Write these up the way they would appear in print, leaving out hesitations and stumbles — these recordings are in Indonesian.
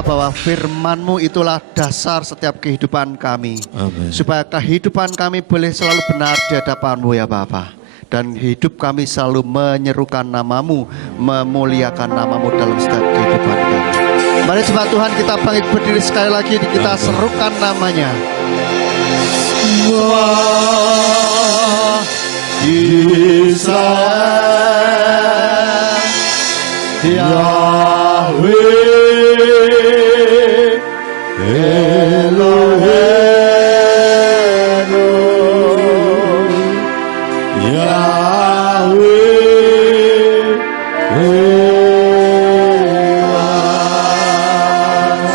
berdoa bahwa firman-Mu itulah dasar setiap kehidupan kami. Amin. Supaya kehidupan kami boleh selalu benar di hadapan-Mu ya Bapa. Dan hidup kami selalu menyerukan nama-Mu, memuliakan nama-Mu dalam setiap kehidupan kami. Mari jemaat Tuhan kita bangkit berdiri sekali lagi, kita serukan namanya. Semua Israel, Yahweh, Elohenu, Yahweh,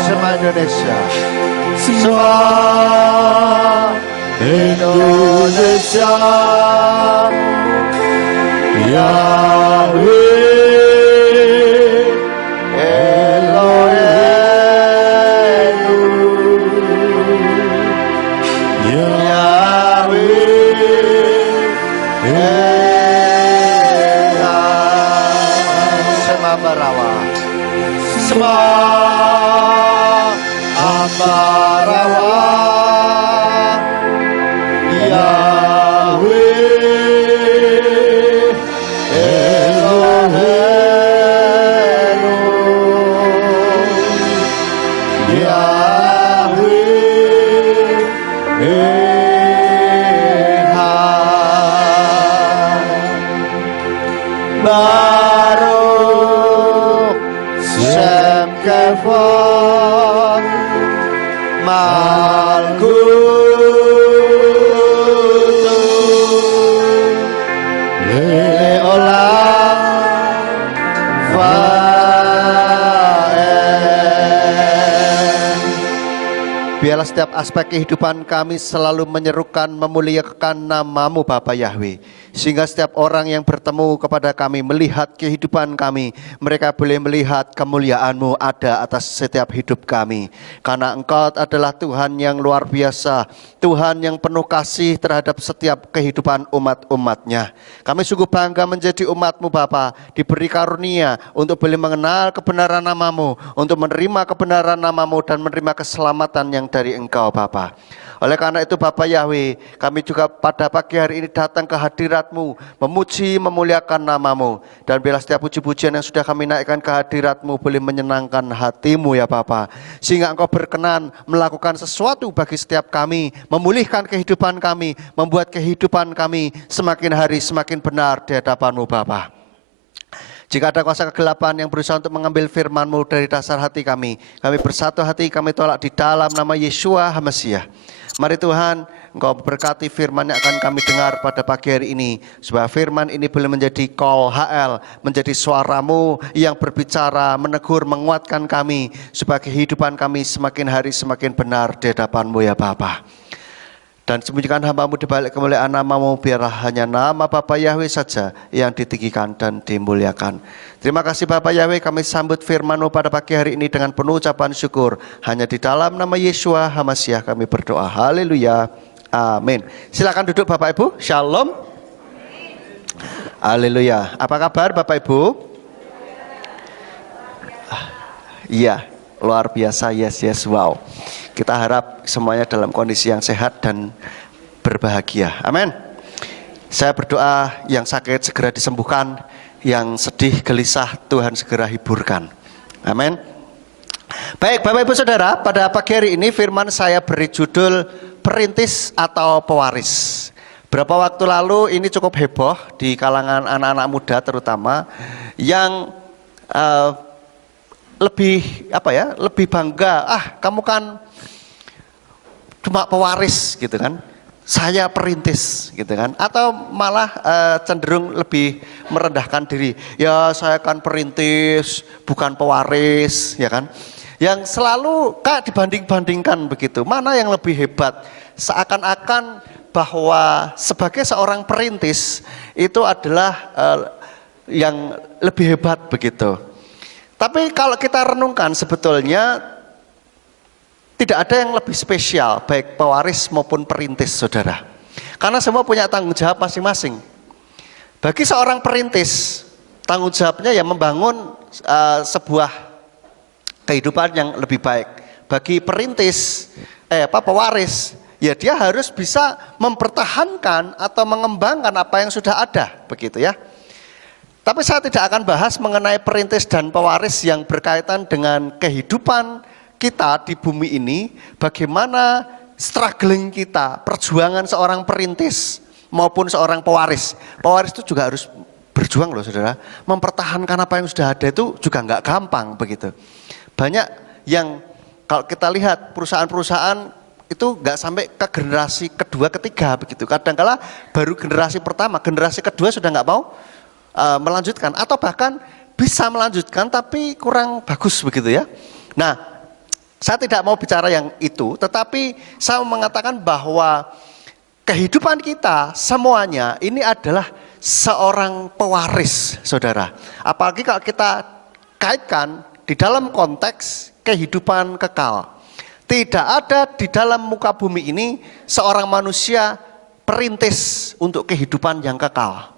semua Indonesia, semua Indonesia, Yahweh, Elohenu, Sema Barawa, Sema Ambarawa, Yahweh, Elohenu, Yahweh, Baruch Shem Kevod Malkutu Leolam Vaem. Biarlah setiap aspek kehidupan kami selalu menyerukan, memuliakan nama-Mu Bapa Yahweh. Sehingga setiap orang yang bertemu kepada kami, melihat kehidupan kami, mereka boleh melihat kemuliaan-Mu ada atas setiap hidup kami. Karena Engkau adalah Tuhan yang luar biasa, Tuhan yang penuh kasih terhadap setiap kehidupan umat-umat-Nya. Kami sungguh bangga menjadi umat-Mu Bapa, diberi karunia untuk boleh mengenal kebenaran nama-Mu, untuk menerima kebenaran nama-Mu dan menerima keselamatan yang dari Engkau Bapa. Oleh karena itu Bapa Yahweh, kami juga pada pagi hari ini datang ke hadirat-Mu, memuji, memuliakan nama-Mu. Dan biarlah setiap puji-pujian yang sudah kami naikkan ke hadirat-Mu boleh menyenangkan hati-Mu ya Bapa. Sehingga Engkau berkenan melakukan sesuatu bagi setiap kami, memulihkan kehidupan kami, membuat kehidupan kami semakin hari semakin benar di hadapan-Mu Bapa. Jika ada kuasa kegelapan yang berusaha untuk mengambil firman-Mu dari dasar hati kami bersatu hati, kami tolak di dalam nama Yeshua HaMasiah. Mari Tuhan, Engkau berkati firman yang akan kami dengar pada pagi hari ini. Supaya firman ini boleh menjadi call HL, menjadi suara-Mu yang berbicara, menegur, menguatkan kami. Supaya kehidupan kami semakin hari semakin benar di hadapan-Mu ya Bapa. Dan sembunyikan hamba-Mu di balik kemuliaan nama-Mu, biarlah hanya nama Bapa Yahweh saja yang ditinggikan dan dimuliakan. Terima kasih Bapa Yahweh, kami sambut firman-Mu pada pagi hari ini dengan penuh ucapan syukur. Hanya di dalam nama Yeshua HaMasiah kami berdoa. Haleluya. Amin. Silakan duduk Bapak Ibu. Shalom. Haleluya. Apa kabar Bapak Ibu? Iya, luar biasa. Yes, wow. Kita harap semuanya dalam kondisi yang sehat dan berbahagia. Amin. Saya berdoa yang sakit segera disembuhkan, yang sedih gelisah Tuhan segera hiburkan. Amin. Baik Bapak Ibu Saudara, pada pagi hari ini firman saya beri judul perintis atau pewaris. Berapa waktu lalu ini cukup heboh di kalangan anak-anak muda terutama yang lebih bangga, kamu kan cuma pewaris gitu kan, saya perintis gitu kan, atau malah cenderung lebih merendahkan diri, ya saya kan perintis bukan pewaris ya kan, yang selalu dibanding-bandingkan begitu, mana yang lebih hebat, seakan-akan bahwa sebagai seorang perintis itu adalah yang lebih hebat begitu. Tapi kalau kita renungkan sebetulnya tidak ada yang lebih spesial baik pewaris maupun perintis saudara. Karena semua punya tanggung jawab masing-masing. Bagi seorang perintis, tanggung jawabnya ya membangun sebuah kehidupan yang lebih baik. Bagi perintis, pewaris, ya dia harus bisa mempertahankan atau mengembangkan apa yang sudah ada, begitu ya. Tapi saya tidak akan bahas mengenai perintis dan pewaris yang berkaitan dengan kehidupan kita di bumi ini, bagaimana struggling kita, perjuangan seorang perintis maupun seorang pewaris. Pewaris itu juga harus berjuang loh saudara, mempertahankan apa yang sudah ada itu juga nggak gampang begitu. Banyak yang kalau kita lihat perusahaan-perusahaan itu nggak sampai ke generasi kedua, ketiga begitu. Kadang-kala baru generasi pertama, generasi kedua sudah nggak mau melanjutkan atau bahkan bisa melanjutkan tapi kurang bagus begitu ya. Nah, saya tidak mau bicara yang itu, tetapi saya mau mengatakan bahwa kehidupan kita semuanya ini adalah seorang pewaris, saudara. Apalagi kalau kita kaitkan di dalam konteks kehidupan kekal. Tidak ada di dalam muka bumi ini seorang manusia perintis untuk kehidupan yang kekal.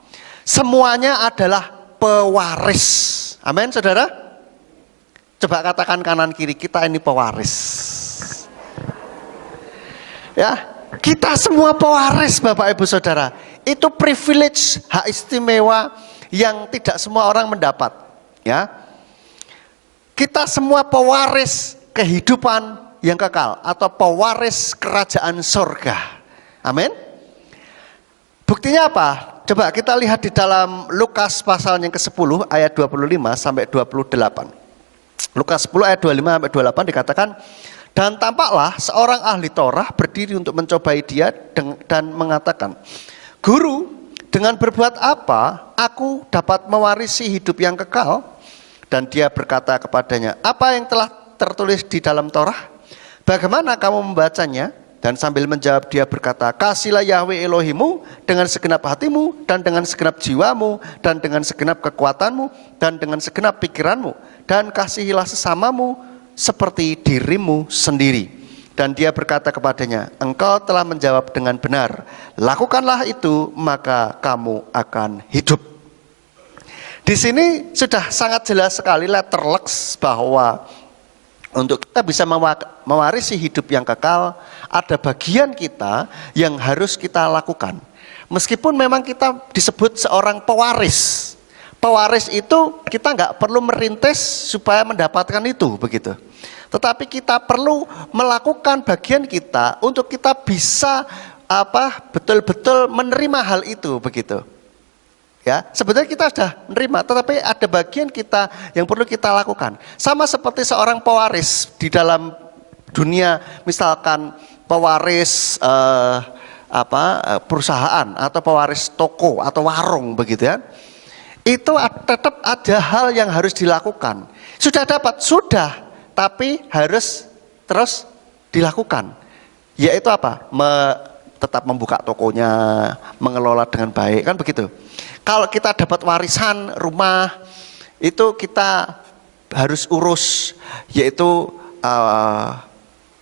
Semuanya adalah pewaris. Amin, saudara. Coba katakan kanan kiri, kita ini pewaris. Ya, kita semua pewaris Bapak Ibu Saudara. Itu privilege, hak istimewa yang tidak semua orang mendapat. Ya, kita semua pewaris kehidupan yang kekal atau pewaris kerajaan surga. Amin. Buktinya apa? Coba kita lihat di dalam Lukas pasal yang ke-10 ayat 25 sampai 28. Lukas 10 ayat 25 sampai 28 dikatakan, dan tampaklah seorang ahli Torah berdiri untuk mencobai dia dan mengatakan, Guru, dengan berbuat apa aku dapat mewarisi hidup yang kekal? Dan dia berkata kepadanya, apa yang telah tertulis di dalam Torah? Bagaimana kamu membacanya? Dan sambil menjawab dia berkata, kasihlah Yahweh Elohimu dengan segenap hatimu, dan dengan segenap jiwamu, dan dengan segenap kekuatanmu, dan dengan segenap pikiranmu, dan kasihilah sesamamu seperti dirimu sendiri. Dan dia berkata kepadanya, engkau telah menjawab dengan benar, lakukanlah itu maka kamu akan hidup. Di sini sudah sangat jelas sekali letterleks bahwa untuk kita bisa mewarisi hidup yang kekal, ada bagian kita yang harus kita lakukan. Meskipun memang kita disebut seorang pewaris. Pewaris itu kita nggak perlu merintis supaya mendapatkan itu begitu. Tetapi kita perlu melakukan bagian kita untuk kita bisa betul-betul menerima hal itu begitu. Ya, sebenarnya kita sudah menerima, tetapi ada bagian kita yang perlu kita lakukan. Sama seperti seorang pewaris di dalam dunia, misalkan pewaris perusahaan atau pewaris toko atau warung begitu ya. Itu tetap ada hal yang harus dilakukan. Sudah dapat, sudah, tapi harus terus dilakukan. Yaitu apa? Tetap membuka tokonya, mengelola dengan baik, kan begitu. Kalau kita dapat warisan rumah, itu kita harus urus, yaitu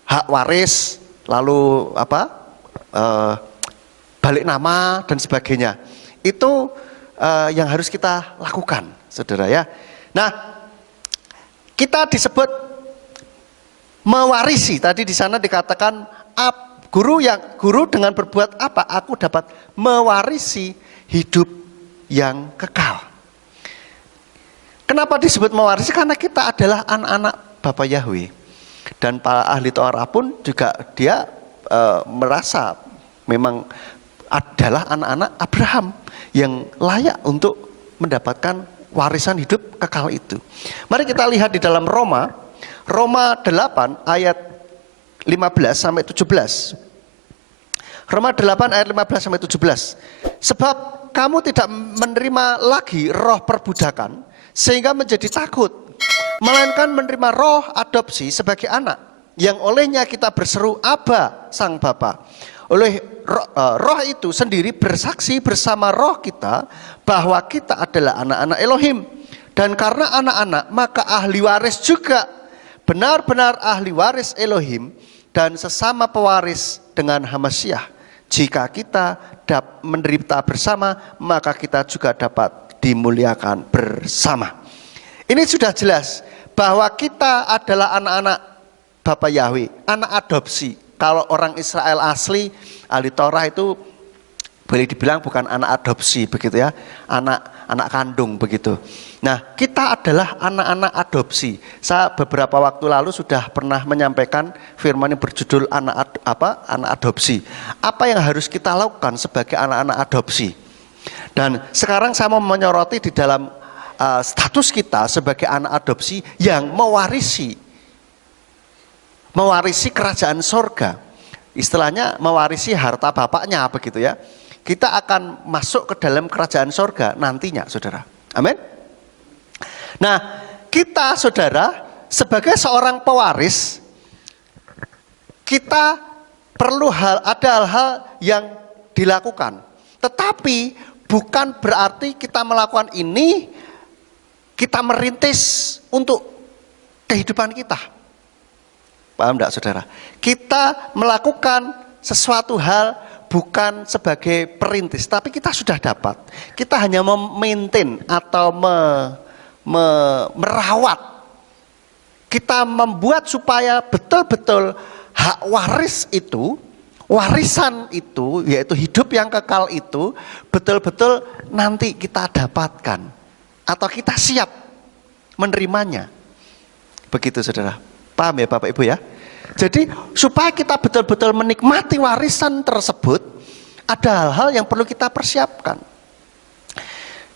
hak waris, lalu balik nama dan sebagainya. Itu yang harus kita lakukan, saudara ya. Nah, kita disebut mewarisi. Tadi di sana dikatakan guru dengan berbuat apa? Aku dapat mewarisi hidup yang kekal. Kenapa disebut mewarisi? Karena kita adalah anak-anak Bapa Yahweh. Dan para ahli Torah pun juga dia merasa memang adalah anak-anak Abraham yang layak untuk mendapatkan warisan hidup kekal itu. Mari kita lihat di dalam Roma 8 ayat 15 sampai 17. Roma 8 ayat 15 sampai 17. Sebab kamu tidak menerima lagi roh perbudakan sehingga menjadi takut, melainkan menerima roh adopsi sebagai anak, yang olehnya kita berseru Aba, Sang Bapa. Oleh roh itu sendiri bersaksi bersama roh kita bahwa kita adalah anak-anak Elohim. Dan karena anak-anak, maka ahli waris juga, benar-benar ahli waris Elohim dan sesama pewaris dengan Hamasyah. Jika kita menderita bersama, maka kita juga dapat dimuliakan bersama. Ini sudah jelas bahwa kita adalah anak-anak Bapa Yahweh, anak adopsi. Kalau orang Israel asli, ahli Torah itu boleh dibilang bukan anak adopsi begitu ya, anak kandung begitu. Nah, kita adalah anak-anak adopsi. Saya beberapa waktu lalu sudah pernah menyampaikan firman yang berjudul anak adopsi. Apa yang harus kita lakukan sebagai anak-anak adopsi? Dan sekarang saya mau menyoroti di dalam status kita sebagai anak adopsi yang mewarisi kerajaan sorga. Istilahnya mewarisi harta bapaknya begitu ya. Kita akan masuk ke dalam kerajaan sorga nantinya, saudara. Amin. Nah, kita, saudara, sebagai seorang pewaris, kita perlu ada hal-hal yang dilakukan. Tetapi bukan berarti kita melakukan ini, kita merintis untuk kehidupan kita. Paham enggak, saudara? Kita melakukan sesuatu hal bukan sebagai perintis, tapi kita sudah dapat. Kita hanya memaintain atau merawat. Kita membuat supaya betul-betul hak waris itu, warisan itu, yaitu hidup yang kekal itu, betul-betul nanti kita dapatkan. Atau kita siap menerimanya. Begitu, saudara. Paham ya Bapak Ibu ya? Jadi supaya kita betul-betul menikmati warisan tersebut, ada hal-hal yang perlu kita persiapkan.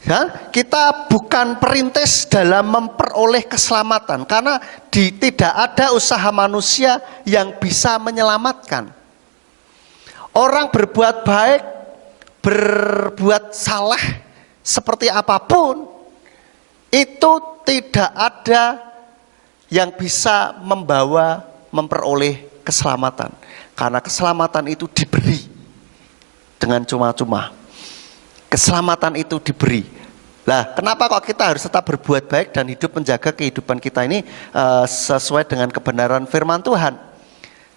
Ya, kita bukan perintis dalam memperoleh keselamatan, karena tidak ada usaha manusia yang bisa menyelamatkan. Orang berbuat baik, berbuat salah, seperti apapun, itu tidak ada yang bisa memperoleh keselamatan, karena keselamatan itu diberi dengan cuma-cuma. Keselamatan itu diberi. Nah, kenapa kok kita harus tetap berbuat baik dan hidup menjaga kehidupan kita ini sesuai dengan kebenaran firman Tuhan,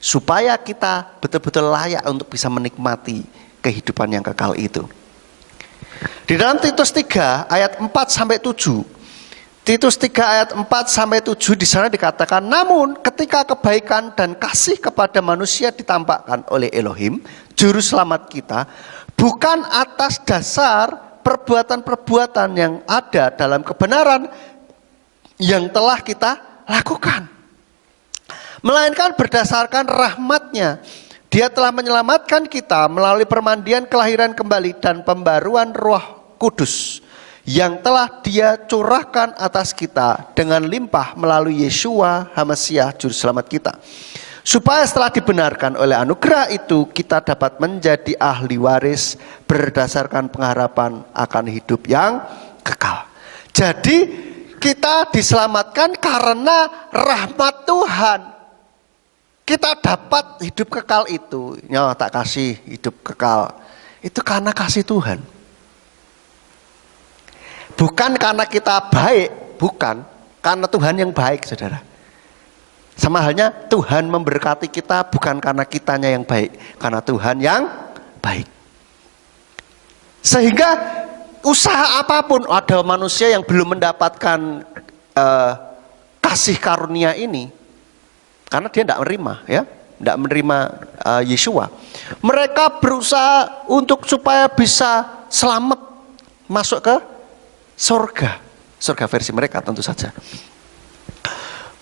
supaya kita betul-betul layak untuk bisa menikmati kehidupan yang kekal itu. Di dalam Titus 3 ayat 4-7, Titus 3 ayat 4-7 di sana dikatakan, namun ketika kebaikan dan kasih kepada manusia ditampakkan oleh Elohim, juru selamat kita, bukan atas dasar perbuatan-perbuatan yang ada dalam kebenaran yang telah kita lakukan, melainkan berdasarkan rahmat-Nya. Dia telah menyelamatkan kita melalui permandian kelahiran kembali dan pembaruan Roh Kudus yang telah Dia curahkan atas kita dengan limpah melalui Yeshua HaMasiah juru selamat kita, supaya setelah dibenarkan oleh anugerah itu kita dapat menjadi ahli waris berdasarkan pengharapan akan hidup yang kekal. Jadi kita diselamatkan karena rahmat Tuhan. Kita dapat hidup kekal itu. Ya, tak kasih hidup kekal itu karena kasih Tuhan. Bukan karena kita baik, bukan. Karena Tuhan yang baik, saudara. Sama halnya Tuhan memberkati kita bukan karena kitanya yang baik, karena Tuhan yang baik. Sehingga usaha apapun, ada manusia yang belum mendapatkan kasih karunia ini, karena dia tidak menerima, ya, tidak menerima Yeshua. Mereka berusaha untuk supaya bisa selamat masuk ke surga versi mereka tentu saja.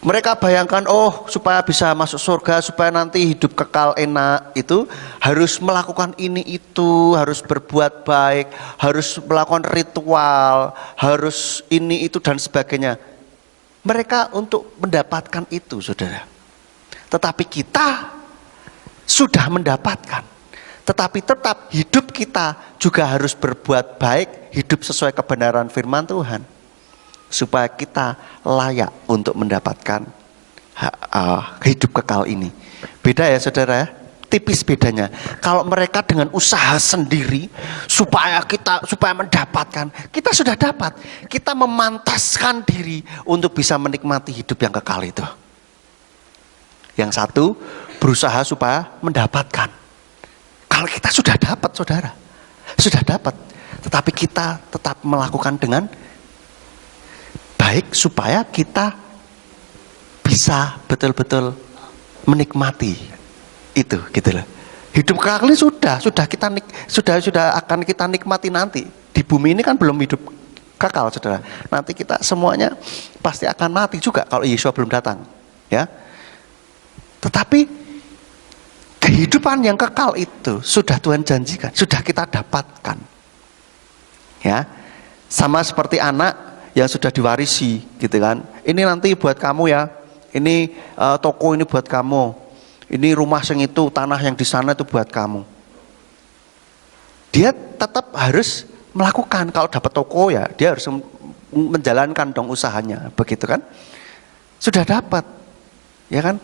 Mereka bayangkan, oh supaya bisa masuk surga, supaya nanti hidup kekal enak, itu harus melakukan ini itu, harus berbuat baik, harus melakukan ritual, harus ini itu dan sebagainya. Mereka untuk mendapatkan itu, saudara. Tetapi kita sudah mendapatkan. Tetapi tetap hidup kita juga harus berbuat baik, hidup sesuai kebenaran firman Tuhan, supaya kita layak untuk mendapatkan hidup kekal ini. Beda ya saudara, tipis bedanya. Kalau mereka dengan usaha sendiri supaya mendapatkan, kita sudah dapat. Kita memantaskan diri untuk bisa menikmati hidup yang kekal itu. Yang satu berusaha supaya mendapatkan. Kalau kita sudah dapat, saudara, sudah dapat, tetapi kita tetap melakukan dengan baik supaya kita bisa betul-betul menikmati itu, gitu loh. Hidup kekal ini sudah akan kita nikmati nanti. Di bumi ini kan belum hidup kekal, saudara. Nanti kita semuanya pasti akan mati juga kalau Yesus belum datang, ya. Tetapi kehidupan yang kekal itu sudah Tuhan janjikan, sudah kita dapatkan, ya. Sama seperti anak yang sudah diwarisi, gitu kan. Ini nanti buat kamu ya. Ini toko ini buat kamu. Ini rumah yang itu, tanah yang di sana itu buat kamu. Dia tetap harus melakukan. Kalau dapat toko ya, dia harus menjalankan dong usahanya, begitu kan? Sudah dapat, ya kan?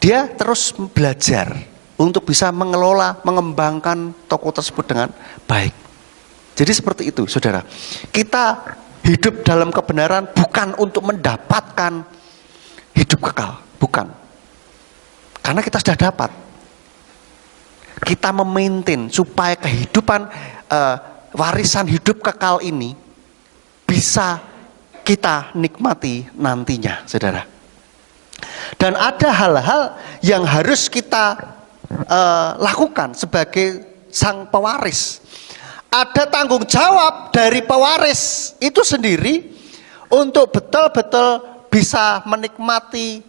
Dia terus belajar untuk bisa mengelola, mengembangkan toko tersebut dengan baik. Jadi seperti itu, saudara. Kita hidup dalam kebenaran bukan untuk mendapatkan hidup kekal, bukan. Karena kita sudah dapat. Kita memaintain supaya kehidupan warisan hidup kekal ini bisa kita nikmati nantinya, saudara. Dan ada hal-hal yang harus kita lakukan sebagai sang pewaris. Ada tanggung jawab dari pewaris itu sendiri untuk betul-betul bisa menikmati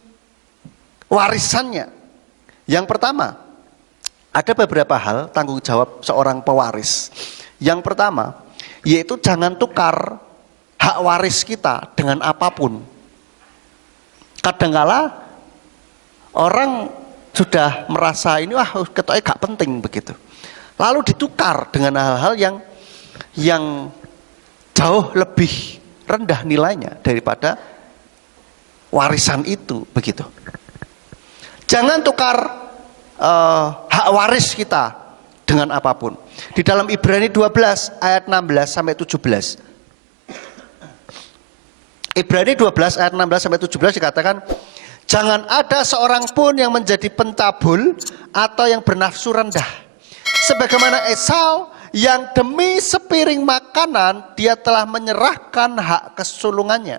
warisannya. Yang pertama, ada beberapa hal tanggung jawab seorang pewaris. Yang pertama, yaitu jangan tukar hak waris kita dengan apapun. Kadangkala orang sudah merasa ini wah ketoknya gak penting begitu. Lalu ditukar dengan hal-hal yang jauh lebih rendah nilainya daripada warisan itu begitu. Jangan tukar hak waris kita dengan apapun. Di dalam Ibrani 12 ayat 16 sampai 17. Ibrani 12 ayat 16 sampai 17 dikatakan, jangan ada seorang pun yang menjadi pencabul atau yang bernafsu rendah. Sebagaimana Esau yang demi sepiring makanan dia telah menyerahkan hak kesulungannya.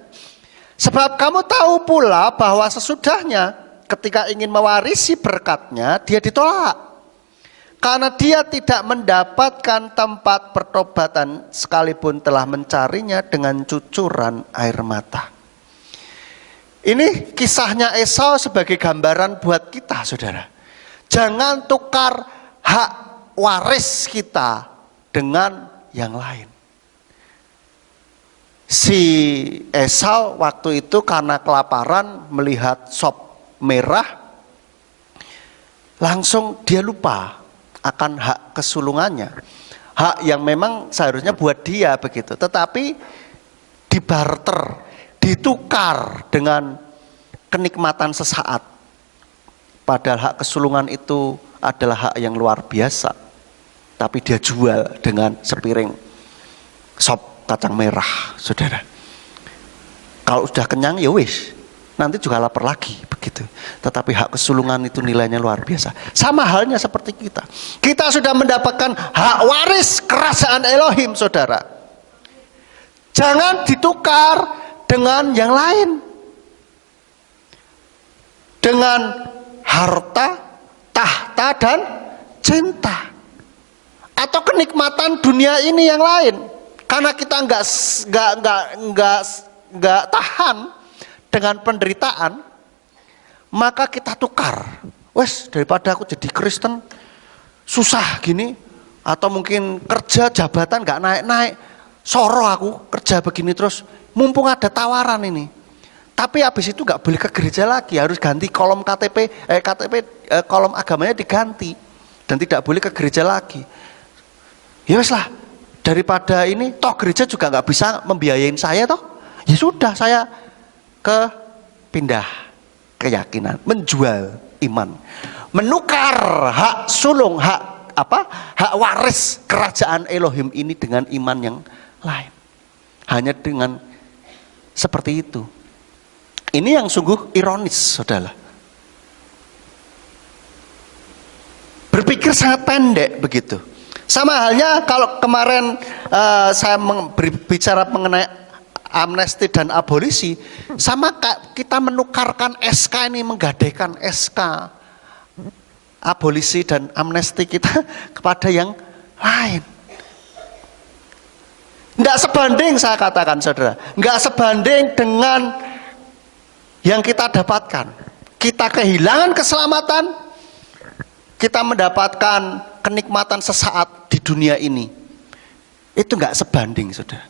Sebab kamu tahu pula bahwa sesudahnya ketika ingin mewarisi berkatnya dia ditolak. Karena dia tidak mendapatkan tempat pertobatan sekalipun telah mencarinya dengan cucuran air mata. Ini kisahnya Esau sebagai gambaran buat kita, saudara. Jangan tukar hak waris kita dengan yang lain. Si Esau waktu itu karena kelaparan melihat sop merah, langsung dia lupa akan hak kesulungannya. Hak yang memang seharusnya buat dia begitu, tetapi dibarter, ditukar dengan kenikmatan sesaat. Padahal hak kesulungan itu adalah hak yang luar biasa. Tapi dia jual dengan sepiring sop kacang merah, saudara. Kalau sudah kenyang ya wis, nanti juga lapar lagi begitu. Tetapi hak kesulungan itu nilainya luar biasa. Sama halnya seperti kita. Kita sudah mendapatkan hak waris kerajaan Elohim, saudara. Jangan ditukar dengan yang lain. Dengan harta, tahta dan cinta. Atau kenikmatan dunia ini yang lain. Karena kita nggak tahan dengan penderitaan, maka kita tukar. Wes, daripada aku jadi Kristen susah gini, atau mungkin kerja jabatan nggak naik-naik, soro aku kerja begini terus, mumpung ada tawaran ini. Tapi habis itu nggak boleh ke gereja lagi, harus ganti kolom kolom agamanya diganti dan tidak boleh ke gereja lagi. Ya wes lah, daripada ini toh gereja juga nggak bisa membiayain saya toh. Ya sudah, saya pindah keyakinan, menjual iman, menukar hak sulung, hak waris kerajaan Elohim ini dengan iman yang lain. Hanya dengan seperti itu. Ini yang sungguh ironis, saudara. Berpikir sangat pendek begitu. Sama halnya kalau kemarin saya berbicara mengenai amnesti dan abolisi, sama kita menukarkan SK ini, menggadaikan SK abolisi dan amnesti kita kepada yang lain. Enggak sebanding, saya katakan saudara, enggak sebanding dengan yang kita dapatkan. Kita kehilangan keselamatan, kita mendapatkan kenikmatan sesaat di dunia ini. Itu enggak sebanding, saudara.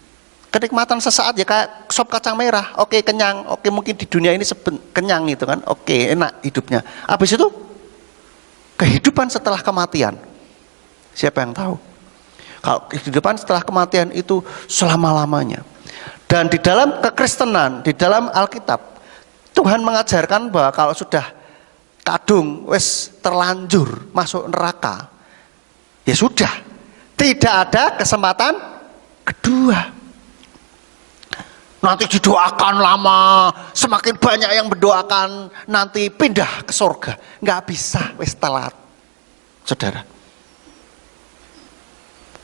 Kenikmatan sesaat ya kayak sop kacang merah, oke kenyang, oke mungkin di dunia ini kenyang gitu kan, oke enak hidupnya. Habis itu kehidupan setelah kematian, siapa yang tahu? Kalau kehidupan setelah kematian itu selama-lamanya. Dan di dalam kekristenan, di dalam Alkitab, Tuhan mengajarkan bahwa kalau sudah kadung wis terlanjur masuk neraka, ya sudah, tidak ada kesempatan kedua. Nanti didoakan lama, semakin banyak yang mendoakan, nanti pindah ke surga. Nggak bisa, wis telat, saudara.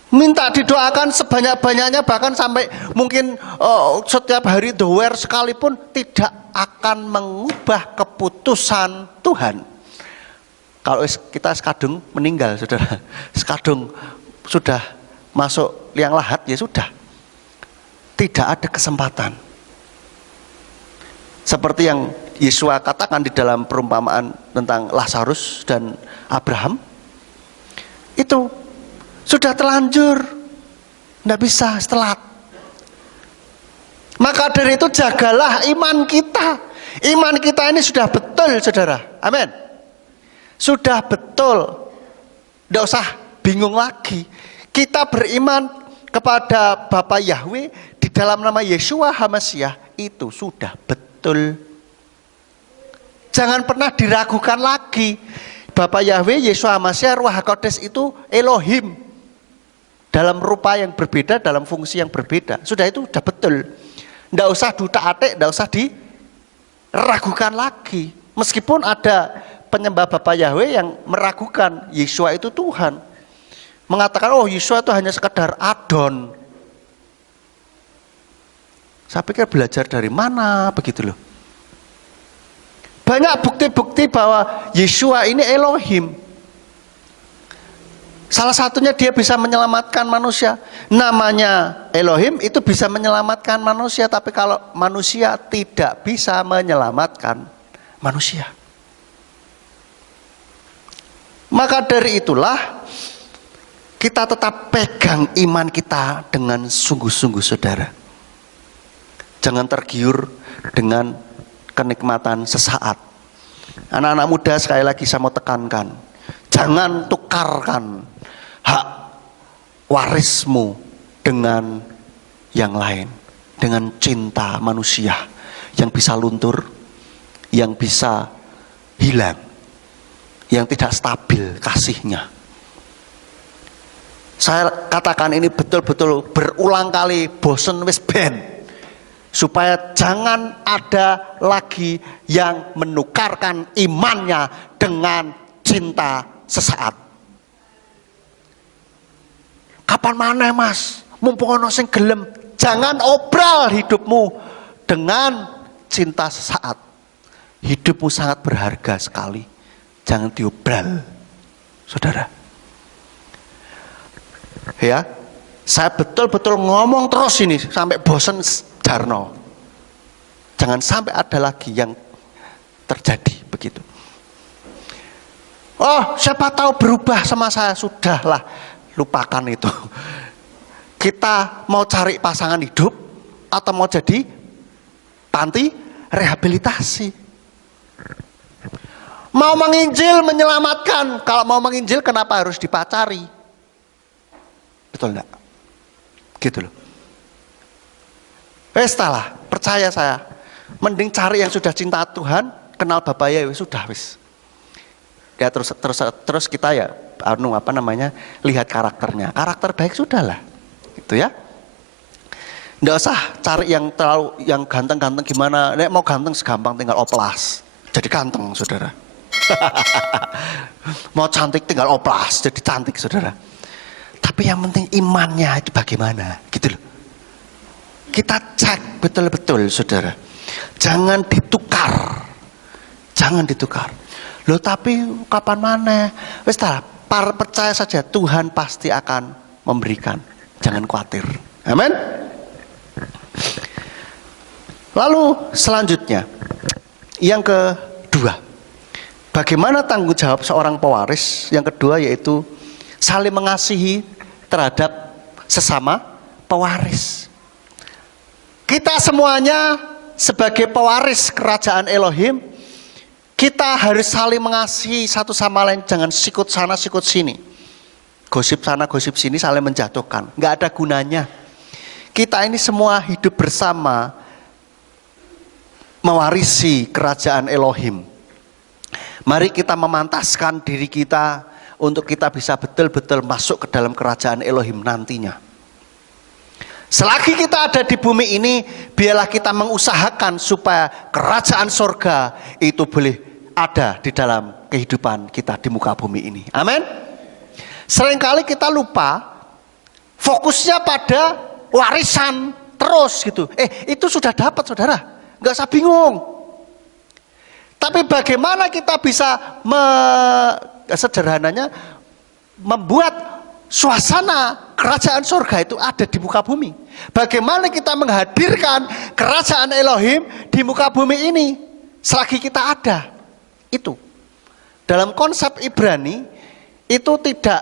Minta didoakan sebanyak-banyaknya, bahkan sampai mungkin setiap hari doer sekalipun tidak akan mengubah keputusan Tuhan. Kalau kita sekadung meninggal, saudara, sekadung sudah masuk liang lahat, ya sudah, tidak ada kesempatan. Seperti yang Yesus katakan di dalam perumpamaan tentang Lazarus dan Abraham, itu sudah terlanjur, tidak bisa, telat. Maka dari itu jagalah iman kita. Iman kita ini sudah betul, saudara. Amin. Sudah betul. Tidak usah bingung lagi. Kita beriman kepada Bapa Yahweh di dalam nama Yeshua HaMashiach, itu sudah betul. Jangan pernah diragukan lagi. Bapa Yahweh, Yeshua HaMashiach, Ruach HaKodes itu Elohim. Dalam rupa yang berbeda, dalam fungsi yang berbeda. Sudah, itu sudah betul. Tidak usah duta-atik, tidak usah diragukan lagi. Meskipun ada penyembah Bapa Yahweh yang meragukan Yeshua itu Tuhan. Mengatakan, oh Yeshua itu hanya sekedar adon. Saya pikir belajar dari mana begitu loh. Banyak bukti-bukti bahwa Yeshua ini Elohim. Salah satunya dia bisa menyelamatkan manusia. Namanya Elohim itu bisa menyelamatkan manusia. Tapi kalau manusia tidak bisa menyelamatkan manusia. Maka dari itulah kita tetap pegang iman kita dengan sungguh-sungguh, saudara. Jangan tergiur dengan kenikmatan sesaat. Anak-anak muda, sekali lagi saya mau tekankan, jangan tukarkan hak warismu dengan yang lain, dengan cinta manusia yang bisa luntur, yang bisa hilang, yang tidak stabil kasihnya. Saya katakan ini betul-betul berulang kali, bosen wis ben, supaya jangan ada lagi yang menukarkan imannya dengan cinta sesaat. Kapan mana mas, mumpung ono sing gelem, jangan obral hidupmu dengan cinta sesaat. Hidupmu sangat berharga sekali, jangan diobral, saudara. Ya, saya betul-betul ngomong terus ini sampai bosen jarno. Jangan sampai ada lagi yang terjadi begitu. Oh, siapa tahu berubah sama saya, sudahlah, lupakan itu. Kita mau cari pasangan hidup atau mau jadi panti rehabilitasi. Mau menginjil menyelamatkan. Kalau mau menginjil kenapa harus dipacari? Betul enggak? Gitu loh. Salah, percaya saya. Mending cari yang sudah cinta Tuhan, kenal Bapa Yahweh, sudah wis. Ya terus kita ya lihat karakternya. Karakter baik sudahlah. Gitu ya. Nggak usah cari yang terlalu yang ganteng-ganteng gimana. Nek mau ganteng segampang tinggal oplas. Jadi ganteng, saudara. Mau cantik tinggal oplas, jadi cantik, saudara. Tapi yang penting imannya itu bagaimana, gitu loh. kita cek betul-betul saudara. Jangan ditukar. Jangan ditukar. Loh tapi kapan mana? Wis percaya saja Tuhan pasti akan memberikan. Jangan khawatir. Amin. Lalu selanjutnya, yang kedua, bagaimana tanggung jawab seorang pewaris? Yang kedua yaitu saling mengasihi terhadap sesama pewaris. Kita semuanya sebagai pewaris kerajaan Elohim, kita harus saling mengasihi satu sama lain. Jangan sikut sana sikut sini, gosip sana gosip sini, saling menjatuhkan. Nggak ada gunanya. Kita ini semua hidup bersama, mewarisi kerajaan Elohim. Mari kita memantaskan diri kita untuk kita bisa betul-betul masuk ke dalam kerajaan Elohim nantinya. Selagi kita ada di bumi ini, biarlah kita mengusahakan supaya kerajaan sorga itu boleh ada di dalam kehidupan kita di muka bumi ini. Amin. Seringkali kita lupa, fokusnya pada warisan terus gitu. Itu sudah dapat saudara, nggak usah bingung. Tapi bagaimana kita bisa sederhananya membuat suasana kerajaan surga itu ada di muka bumi. Bagaimana kita menghadirkan kerajaan Elohim di muka bumi ini selagi kita ada. Itu dalam konsep Ibrani itu tidak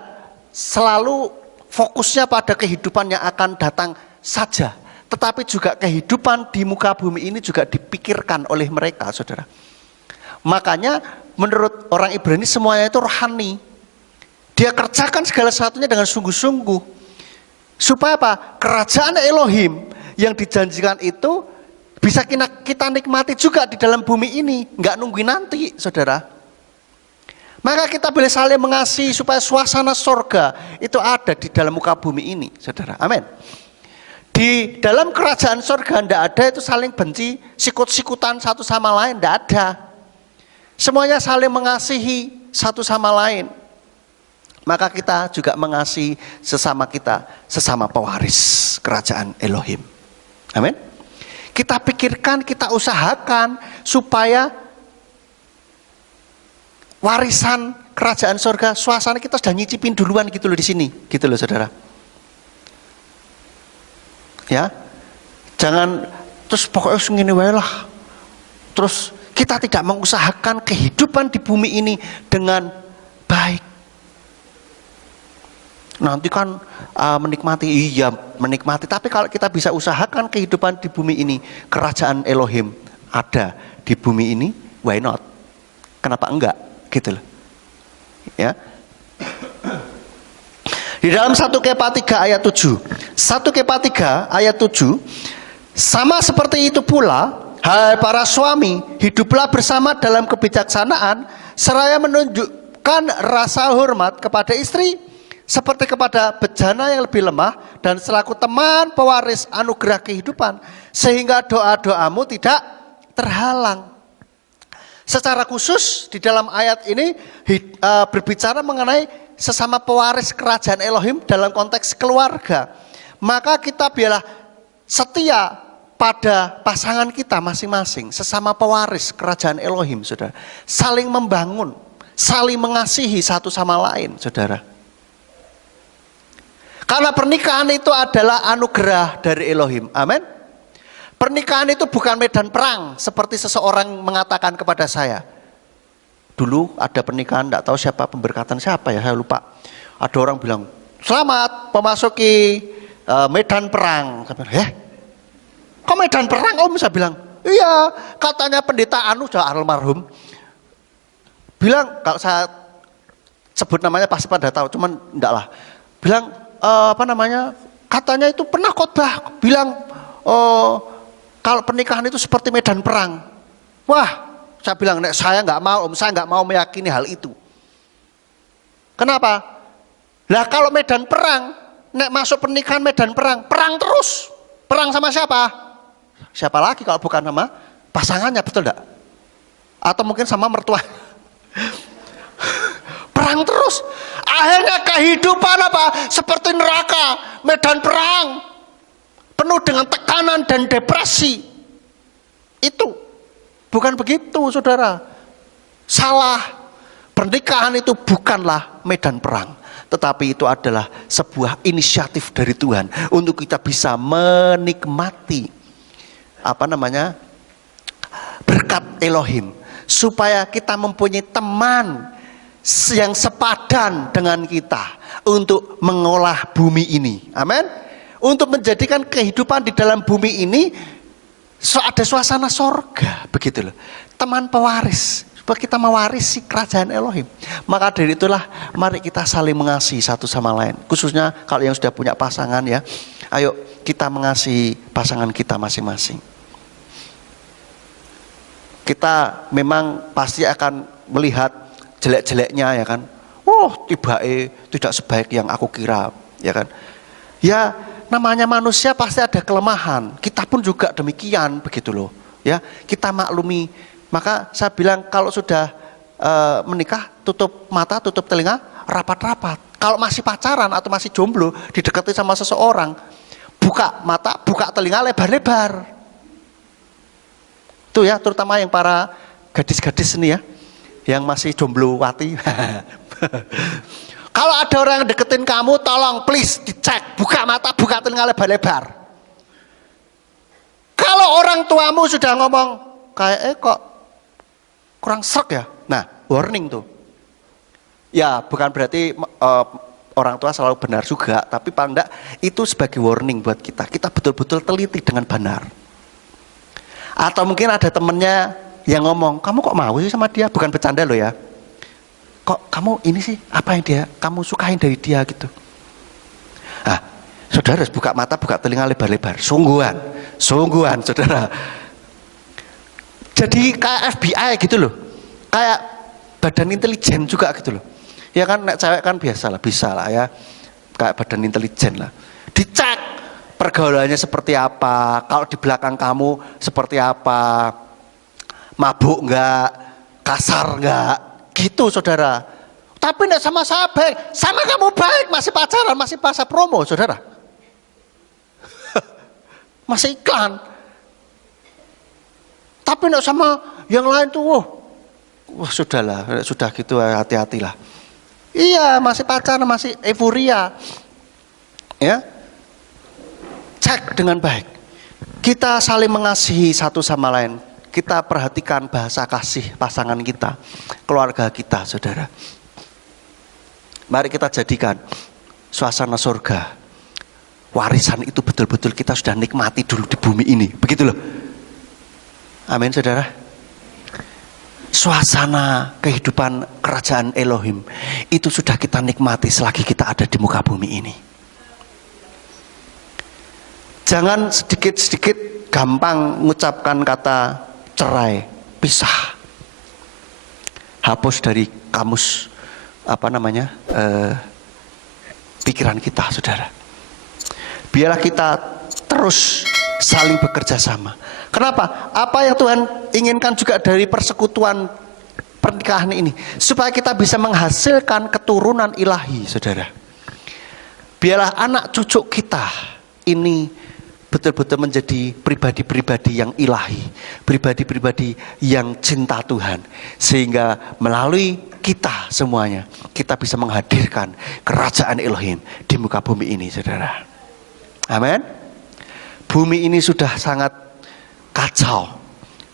selalu fokusnya pada kehidupan yang akan datang saja, tetapi juga kehidupan di muka bumi ini juga dipikirkan oleh mereka, saudara. Makanya menurut orang Ibrani semuanya itu rohani. Dia kerjakan segala sesuatunya dengan sungguh-sungguh. Supaya apa? Kerajaan Elohim yang dijanjikan itu bisa kita nikmati juga di dalam bumi ini. Nggak nungguin nanti, saudara. Maka kita boleh saling mengasihi supaya suasana sorga itu ada di dalam muka bumi ini, saudara. Amin. Di dalam kerajaan sorga tidak ada itu saling benci, sikut-sikutan satu sama lain, tidak ada. Semuanya saling mengasihi satu sama lain. Maka kita juga mengasihi sesama kita, sesama pewaris kerajaan Elohim. Amin. Kita pikirkan, kita usahakan supaya warisan kerajaan surga, suasana kita sudah nyicipin duluan gitu loh di sini, gitu loh saudara. Ya, jangan terus pokoknya ngene wae lah. Terus kita tidak mengusahakan kehidupan di bumi ini dengan baik. Nanti kan menikmati. Tapi kalau kita bisa usahakan kehidupan di bumi ini, kerajaan Elohim ada di bumi ini, why not? Kenapa enggak? Gitu loh. Ya. Di dalam 1 Kepa 3 ayat 7. 1 Kepa 3 ayat 7. Sama seperti itu pula, hai para suami, hiduplah bersama dalam kebijaksanaan, seraya menunjukkan rasa hormat kepada istri, seperti kepada bejana yang lebih lemah, dan selaku teman pewaris anugerah kehidupan, sehingga doa-doamu tidak terhalang. Secara khusus di dalam ayat ini berbicara mengenai sesama pewaris kerajaan Elohim dalam konteks keluarga. Maka kita biarlah setia pada pasangan kita masing-masing, sesama pewaris kerajaan Elohim, saudara. Saling membangun, saling mengasihi satu sama lain, saudara. Karena pernikahan itu adalah anugerah dari Elohim. Amin. Pernikahan itu bukan medan perang seperti seseorang mengatakan kepada saya. Dulu ada pernikahan, tidak tahu siapa pemberkatan siapa ya, saya lupa. Ada orang bilang, selamat memasuki medan perang. Saya bilang, kok medan perang om? Saya bilang, iya, katanya pendeta Anu sudah almarhum. Bilang, kalau saya sebut namanya pasti pada tahu, cuman enggak lah. Bilang, katanya itu pernah khotbah bilang kalau pernikahan itu seperti medan perang. Wah, saya bilang saya nggak mau, saya nggak mau meyakini hal itu. Kenapa? Lah kalau medan perang, nek masuk pernikahan medan perang, perang terus. Perang sama siapa? Siapa lagi kalau bukan sama pasangannya, betul enggak? Atau mungkin sama mertua. Perang terus. Akhirnya kehidupan apa? Seperti neraka, medan perang. penuh dengan tekanan dan depresi. Itu bukan begitu, saudara. Salah. Pernikahan itu bukanlah medan perang, tetapi itu adalah sebuah inisiatif dari Tuhan untuk kita bisa menikmati berkat Elohim, supaya kita mempunyai teman yang sepadan dengan kita untuk mengolah bumi ini. Amin. Untuk menjadikan kehidupan di dalam bumi ini ada suasana sorga, begitu loh. Teman pewaris, supaya kita mewarisi kerajaan Elohim. Maka dari itulah mari kita saling mengasihi satu sama lain. Khususnya kalau yang sudah punya pasangan ya, ayo kita mengasihi pasangan kita masing-masing. Kita memang pasti akan melihat jelek-jeleknya ya kan. Tiba-tiba tidak sebaik yang aku kira ya kan. Ya namanya manusia pasti ada kelemahan. Kita pun juga demikian begitu loh. Ya kita maklumi. Maka saya bilang kalau sudah menikah tutup mata, tutup telinga, rapat-rapat. Kalau masih pacaran atau masih jomblo didekati sama seseorang, buka mata, buka telinga lebar-lebar. Itu ya terutama yang para gadis-gadis ini ya, yang masih jomblo wati. Kalau ada orang yang deketin kamu, tolong please dicek, buka mata, buka telinga lebar-lebar. Kalau orang tuamu sudah ngomong kayak kok kurang srek ya, nah warning tuh. Ya bukan berarti orang tua selalu benar juga, tapi paling enggak itu sebagai warning buat kita. Kita betul-betul teliti dengan benar. Atau mungkin ada temennya yang ngomong, kamu kok mau sih sama dia? Bukan bercanda loh ya. Kok kamu ini sih, apa yang kamu sukain dari dia gitu. Nah, saudara harus buka mata, buka telinga lebar-lebar. Sungguhan saudara. Jadi kayak FBI gitu loh. Kayak badan intelijen juga gitu loh. Ya kan cewek kan biasa lah ya. Kayak badan intelijen lah. Dicek pergaulannya seperti apa, kalau di belakang kamu seperti apa, mabuk enggak, kasar enggak, gitu saudara. Tapi enggak sama saya baik, sama kamu baik, masih pacaran, masih pasar promo saudara. Masih iklan. Tapi enggak sama yang lain tuh, wah sudahlah, sudah gitu hati-hatilah. Iya, masih pacaran, masih euforia. Ya. Cek dengan baik. Kita saling mengasihi satu sama lain. Kita perhatikan bahasa kasih pasangan kita, keluarga kita, saudara. Mari kita jadikan suasana surga. Warisan itu betul-betul kita sudah nikmati dulu di bumi ini. Begitu loh. Amin, saudara. Suasana kehidupan kerajaan Elohim itu sudah kita nikmati selagi kita ada di muka bumi ini. Jangan sedikit-sedikit gampang mengucapkan kata cerai, pisah. Hapus dari kamus pikiran kita, saudara. Biarlah kita terus saling bekerja sama. Kenapa? Apa yang Tuhan inginkan juga dari persekutuan pernikahan ini, supaya kita bisa menghasilkan keturunan ilahi, saudara. Biarlah anak cucu kita ini betul-betul menjadi pribadi-pribadi yang ilahi, pribadi-pribadi yang cinta Tuhan, sehingga melalui kita semuanya kita bisa menghadirkan kerajaan Elohim di muka bumi ini, saudara. Amin. Bumi ini sudah sangat kacau,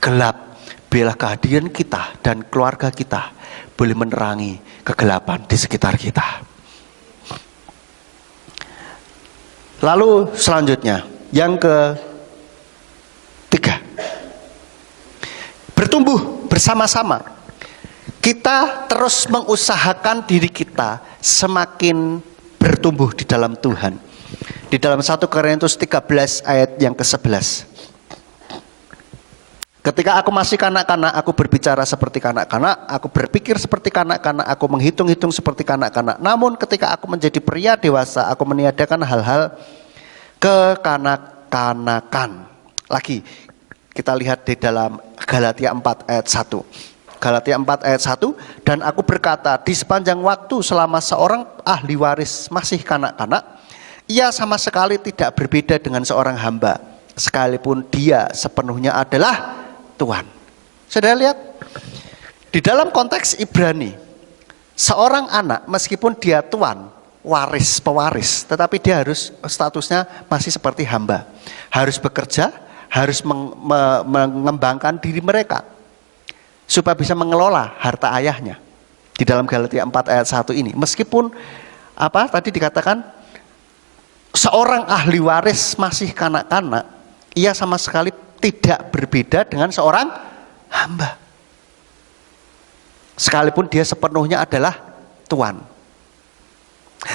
gelap. Biarlah kehadiran kita dan keluarga kita boleh menerangi kegelapan di sekitar kita. Lalu selanjutnya, yang ketiga, bertumbuh bersama-sama. Kita terus mengusahakan diri kita semakin bertumbuh di dalam Tuhan. Di dalam 1 Korintus 13 ayat yang ke-11. Ketika aku masih kanak-kanak, aku berbicara seperti kanak-kanak, aku berpikir seperti kanak-kanak, aku menghitung-hitung seperti kanak-kanak. Namun ketika aku menjadi pria dewasa, aku meniadakan hal-hal kekanak-kanakan. Lagi kita lihat di dalam Galatia 4 ayat 1. Galatia 4 ayat 1, dan aku berkata, di sepanjang waktu selama seorang ahli waris masih kanak-kanak, Ia sama sekali tidak berbeda dengan seorang hamba, sekalipun dia sepenuhnya adalah Tuhan. Saudara lihat, di dalam konteks Ibrani, seorang anak meskipun dia tuan, waris, pewaris, tetapi dia harus statusnya masih seperti hamba. Harus bekerja, harus mengembangkan diri mereka supaya bisa mengelola harta ayahnya. Di dalam Galatia 4 ayat 1 ini, meskipun tadi dikatakan seorang ahli waris masih kanak-kanak, ia sama sekali tidak berbeda dengan seorang hamba. Sekalipun dia sepenuhnya adalah tuan.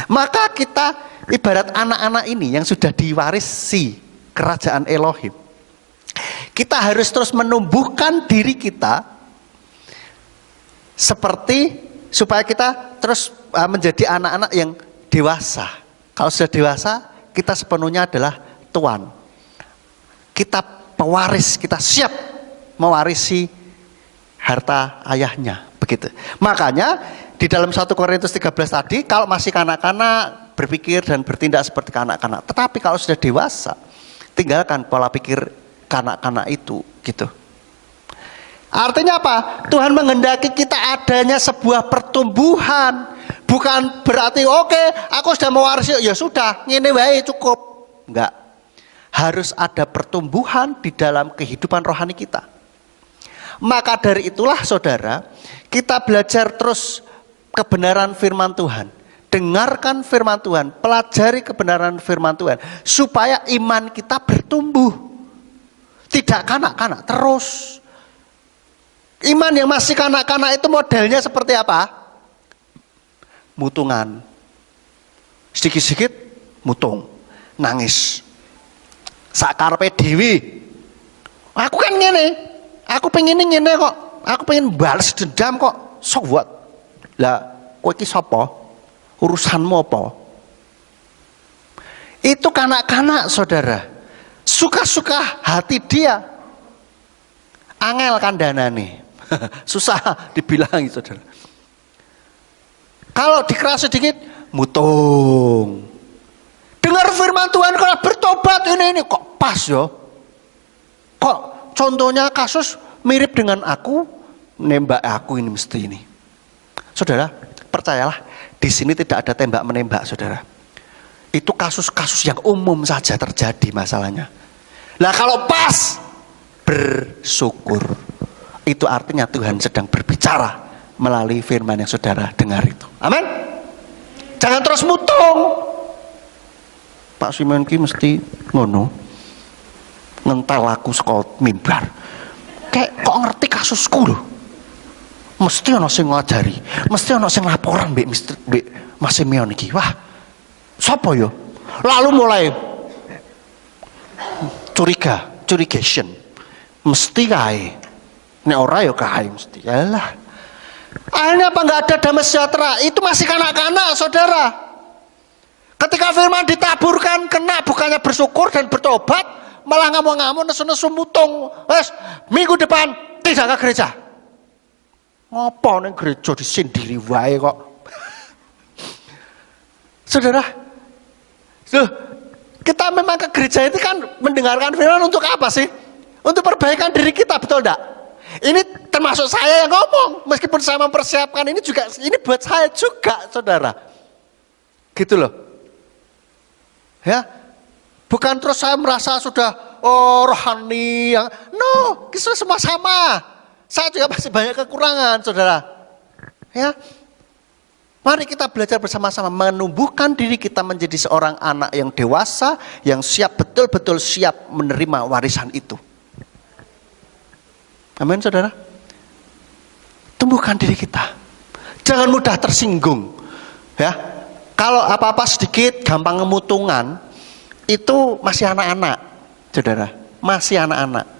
Maka kita ibarat anak-anak ini yang sudah diwarisi kerajaan Elohim. Kita harus terus menumbuhkan diri kita seperti supaya kita terus menjadi anak-anak yang dewasa. Kalau sudah dewasa, kita sepenuhnya adalah tuan. Kita pewaris, kita siap mewarisi harta ayahnya. Begitu. Makanya di dalam 1 Korintus 13 tadi, kalau masih kanak-kanak berpikir dan bertindak seperti kanak-kanak. Tetapi kalau sudah dewasa, tinggalkan pola pikir kanak-kanak itu, gitu. Artinya apa? Tuhan menghendaki kita adanya sebuah pertumbuhan. Bukan berarti oke, aku sudah mewarisi, ya sudah, ngene wae cukup. Enggak. Harus ada pertumbuhan di dalam kehidupan rohani kita. Maka dari itulah saudara, kita belajar terus kebenaran firman Tuhan. Dengarkan firman Tuhan, pelajari kebenaran firman Tuhan, supaya iman kita bertumbuh. Tidak kanak-kanak terus. Iman yang masih kanak-kanak itu modelnya seperti apa? Mutungan. Sedikit-sedikit mutung, nangis. Sakarepe dhewe. Aku kan ngene. Aku pengen ngene kok. Aku pengen balas dendam kok. So what? Lah, kowe iki sapa? Urusanmu apa? Itu kanak-kanak, saudara. Suka-suka hati dia. Angel kandhanane. Susah dibilang, saudara. Kalau dikeras sedikit, mutung. Dengar firman Tuhan, kalau bertobat ini kok pas yo. Kok contohnya kasus mirip dengan aku, nembak aku ini mesti ini. Saudara, percayalah, di sini tidak ada tembak menembak, saudara. Itu kasus-kasus yang umum saja terjadi masalahnya. Nah kalau pas, bersyukur. Itu artinya Tuhan sedang berbicara melalui firman yang saudara dengar itu. Amin. Jangan terus mutung. Pak Simon ki mesti ngono. Ngentel aku saka mimbar. Kayak kok ngerti kasusku lho. Mesti ana sing ngajari, mesti ana sing laporan mbek Mas Simeon iki. Wah. Sapa yo? Lalu mulai curigation. Mesti kae. Nek ora ya kae mesti. Yalah. Akhirnya apa enggak ada damai sejahtera? Itu masih kanak-kanak, saudara. Ketika firman ditaburkan, kena bukannya bersyukur dan bertobat, malah ngamuk-ngamuk, nesu-nesu mutung. Wes, minggu depan tidak ke gereja. Ngopo ning gereja disindiri wae kok. Saudara, kita memang ke gereja itu kan mendengarkan firman untuk apa sih? Untuk perbaikan diri kita, betul enggak? Ini termasuk saya yang ngomong, meskipun saya mempersiapkan ini juga, ini buat saya juga, saudara. Gitu loh. Ya, bukan terus saya merasa sudah rohani yang, no, kita semua sama. Saya juga masih banyak kekurangan, saudara. Ya, mari kita belajar bersama-sama menumbuhkan diri kita menjadi seorang anak yang dewasa, yang siap, betul-betul siap menerima warisan itu. Amin, saudara. Tumbuhkan diri kita. Jangan mudah tersinggung. Ya, kalau apa-apa sedikit gampang ngemutungan, itu masih anak-anak, saudara. Masih anak-anak.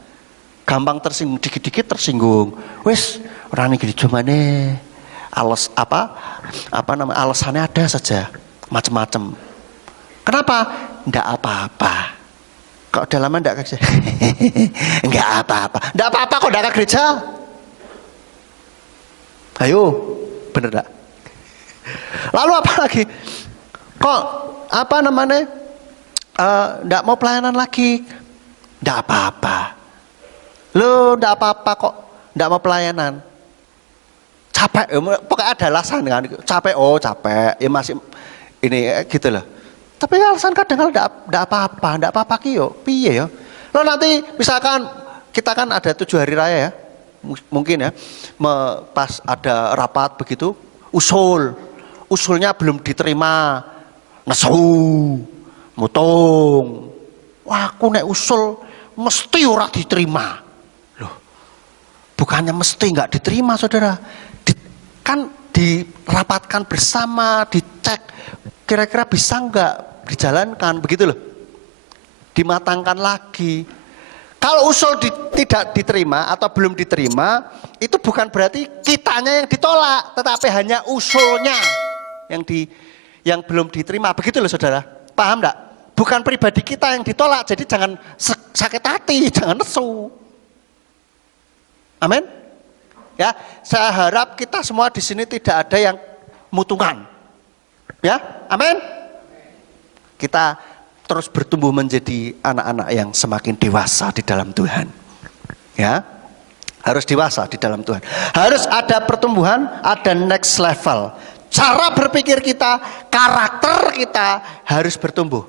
Gampang tersinggung, dikit-dikit tersinggung. Wes, orang ini gereja mana? Alasannya ada saja, macam-macam. Kenapa? Enggak apa-apa. Kok udah lama enggak ke gereja? Enggak apa-apa. Enggak apa-apa kok enggak ke gereja. Ayo, bener enggak? Lalu apa lagi? Kok Enggak mau pelayanan lagi. Enggak apa-apa. Lo enggak apa-apa kok. Enggak mau pelayanan. Capek, pokoknya ada alasan kan. Capek, capek. Ya masih ini gitu loh. Tapi alasan kadang enggak apa-apa Kiyo. Piye ya? Lo nanti misalkan kita kan ada 7 hari raya ya. Mungkin ya. Pas ada rapat begitu, usulnya belum diterima. Nesu, mutung. Wah, aku nek usul mesti ora diterima. Loh, bukannya mesti nggak diterima, saudara. Kan dirapatkan bersama, dicek, kira-kira bisa nggak dijalankan, begitu loh. Dimatangkan lagi. Kalau usul tidak diterima atau belum diterima, itu bukan berarti kitanya yang ditolak, tetapi hanya usulnya yang belum diterima, begitu loh saudara. Paham enggak? Bukan pribadi kita yang ditolak, jadi jangan sakit hati, jangan nesu. Amin. Ya, saya harap kita semua di sini tidak ada yang mutungan. Ya, amin. Kita terus bertumbuh menjadi anak-anak yang semakin dewasa di dalam Tuhan. Ya, harus dewasa di dalam Tuhan. Harus ada pertumbuhan, ada next level. Cara berpikir kita, karakter kita harus bertumbuh.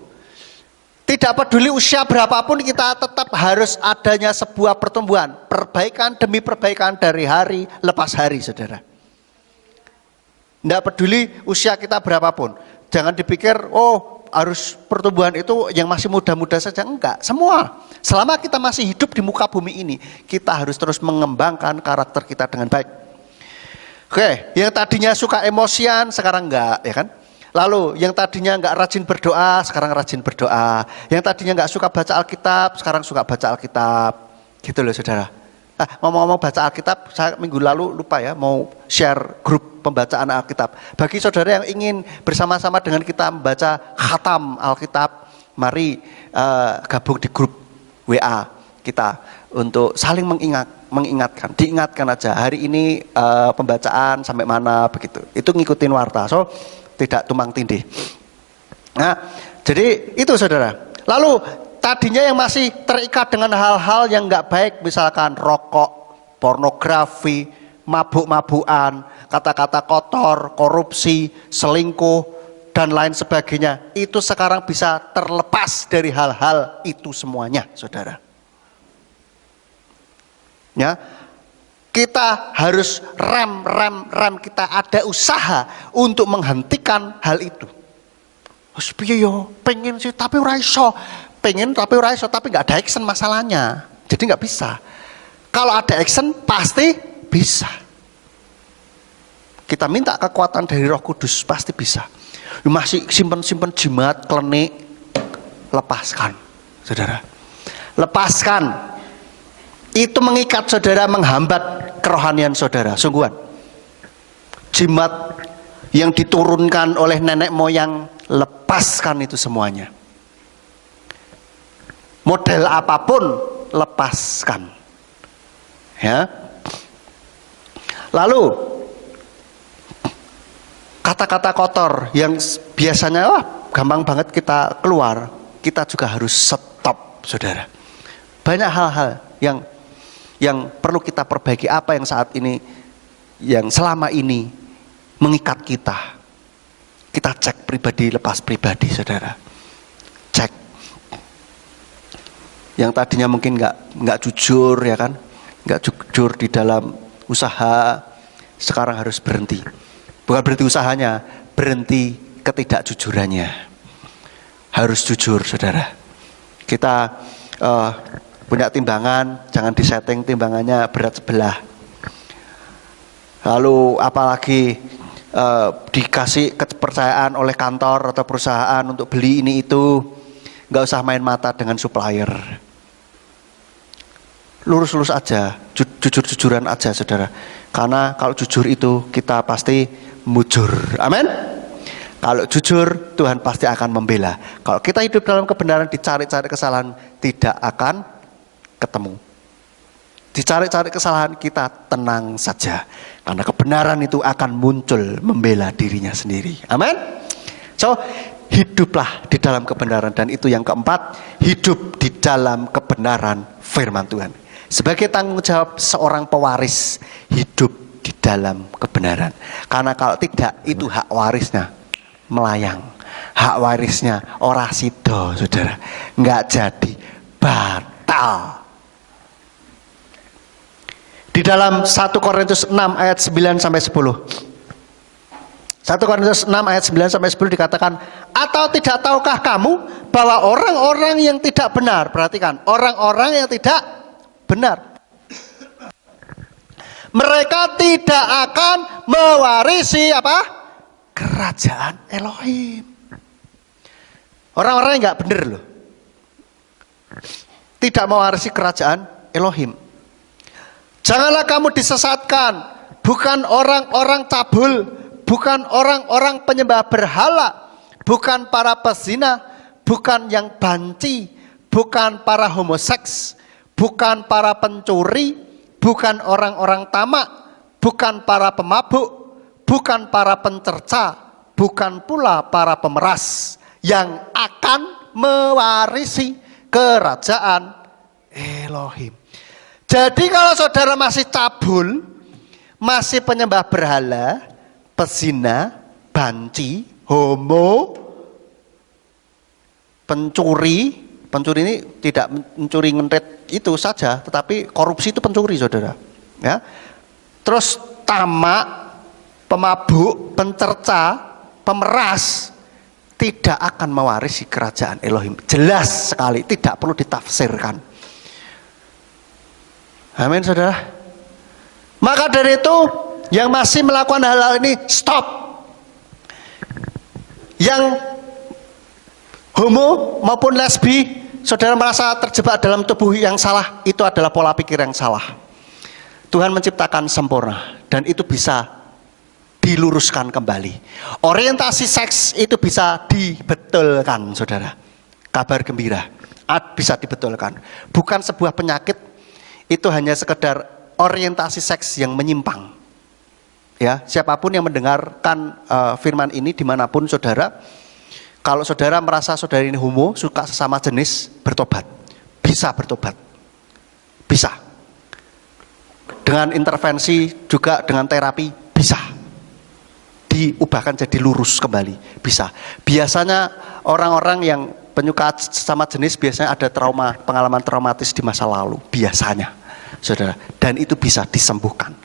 Tidak peduli usia berapapun, kita tetap harus adanya sebuah pertumbuhan. Perbaikan demi perbaikan dari hari lepas hari, saudara. Tidak peduli usia kita berapapun. Jangan dipikir, harus pertumbuhan itu yang masih muda-muda saja. Enggak, semua. Selama kita masih hidup di muka bumi ini, kita harus terus mengembangkan karakter kita dengan baik. Oke, yang tadinya suka emosian sekarang enggak, ya kan? Lalu yang tadinya enggak rajin berdoa, sekarang rajin berdoa. Yang tadinya enggak suka baca Alkitab, sekarang suka baca Alkitab. Gitu loh saudara. Ngomong-ngomong baca Alkitab, saya minggu lalu lupa ya, mau share grup pembacaan Alkitab. Bagi saudara yang ingin bersama-sama dengan kita membaca khatam Alkitab, mari gabung di grup WA kita untuk saling mengingatkan, diingatkan aja hari ini pembacaan sampai mana begitu. Itu ngikutin warta, so tidak tumpang tindih. Nah, jadi itu saudara. Lalu tadinya yang masih terikat dengan hal-hal yang nggak baik, misalkan rokok, pornografi, mabuk-mabukan, kata-kata kotor, korupsi, selingkuh, dan lain sebagainya. Itu sekarang bisa terlepas dari hal-hal itu semuanya, saudara. Ya, kita harus rem, kita ada usaha untuk menghentikan hal itu. Piye yo, pengen sih tapi ora iso. Pengen tapi ora iso, tapi nggak ada action masalahnya. Jadi nggak bisa. Kalau ada action pasti bisa. Kita minta kekuatan dari Roh Kudus pasti bisa. Masih simpen jimat, klenik, lepaskan, saudara. Lepaskan. Itu mengikat saudara, menghambat kerohanian saudara, sungguhan. Jimat yang diturunkan oleh nenek moyang, lepaskan itu semuanya. Model apapun, lepaskan. Ya. Lalu kata-kata kotor yang biasanya gampang banget kita keluar, kita juga harus stop, saudara. Banyak hal-hal yang perlu kita perbaiki, apa yang saat ini, yang selama ini mengikat kita. Kita cek pribadi, lepas pribadi, saudara. Cek. Yang tadinya mungkin nggak jujur, ya kan? Nggak jujur di dalam usaha, sekarang harus berhenti. Bukan berhenti usahanya, berhenti ketidakjujurannya. Harus jujur, saudara. Kita punya timbangan, jangan disetting timbangannya berat sebelah. Lalu apalagi dikasih kepercayaan oleh kantor atau perusahaan untuk beli ini itu, nggak usah main mata dengan supplier. Lurus-lurus aja, jujur-jujuran aja, saudara. Karena kalau jujur itu kita pasti mujur. Amin. Kalau jujur, Tuhan pasti akan membela. Kalau kita hidup dalam kebenaran, dicari-cari kesalahan, tidak akan ketemu. Dicari-cari kesalahan, kita tenang saja. Karena kebenaran itu akan muncul membela dirinya sendiri. Amin. So, hiduplah di dalam kebenaran. Dan itu yang keempat, hidup di dalam kebenaran firman Tuhan. Sebagai tanggung jawab seorang pewaris, hidup di dalam kebenaran. Karena kalau tidak, itu hak warisnya melayang. Hak warisnya ora sido, saudara. Nggak jadi, batal. Di dalam 1 Korintus 6 ayat 9 sampai 10. 1 Korintus 6 ayat 9 sampai 10 dikatakan, atau tidak tahukah kamu bahwa orang-orang yang tidak benar, perhatikan, orang-orang yang tidak benar, mereka tidak akan mewarisi apa? Kerajaan Elohim. Orang-orang yang nggak benar loh, tidak mewarisi kerajaan Elohim. Janganlah kamu disesatkan, bukan orang-orang cabul, bukan orang-orang penyembah berhala, bukan para pezina, bukan yang banci, bukan para homoseks, bukan para pencuri, bukan orang-orang tamak, bukan para pemabuk, bukan para pencerca, bukan pula para pemeras yang akan mewarisi kerajaan Elohim. Jadi kalau saudara masih cabul, masih penyembah berhala, pezina, banci, homo, pencuri ini tidak mencuri ngentet itu saja, tetapi korupsi itu pencuri, saudara. Ya. Terus tamak, pemabuk, pencerca, pemeras tidak akan mewarisi kerajaan Elohim. Jelas sekali, tidak perlu ditafsirkan. Amin, saudara. Maka dari itu, yang masih melakukan hal-hal ini, stop. Yang homo maupun lesbi, saudara merasa terjebak dalam tubuh yang salah, itu adalah pola pikir yang salah. Tuhan menciptakan sempurna, dan itu bisa diluruskan kembali. Orientasi seks itu bisa dibetulkan, saudara. Kabar gembira, bisa dibetulkan. Bukan sebuah penyakit, itu hanya sekedar orientasi seks yang menyimpang. Ya, siapapun yang mendengarkan firman ini dimanapun saudara, kalau saudara merasa saudara ini homo, suka sesama jenis, bertobat. Bisa bertobat. Bisa. Dengan intervensi juga dengan terapi, bisa. Diubahkan jadi lurus kembali, bisa. Biasanya orang-orang yang penyuka sesama jenis biasanya ada trauma, pengalaman traumatis di masa lalu, biasanya, saudara. Dan itu bisa disembuhkan,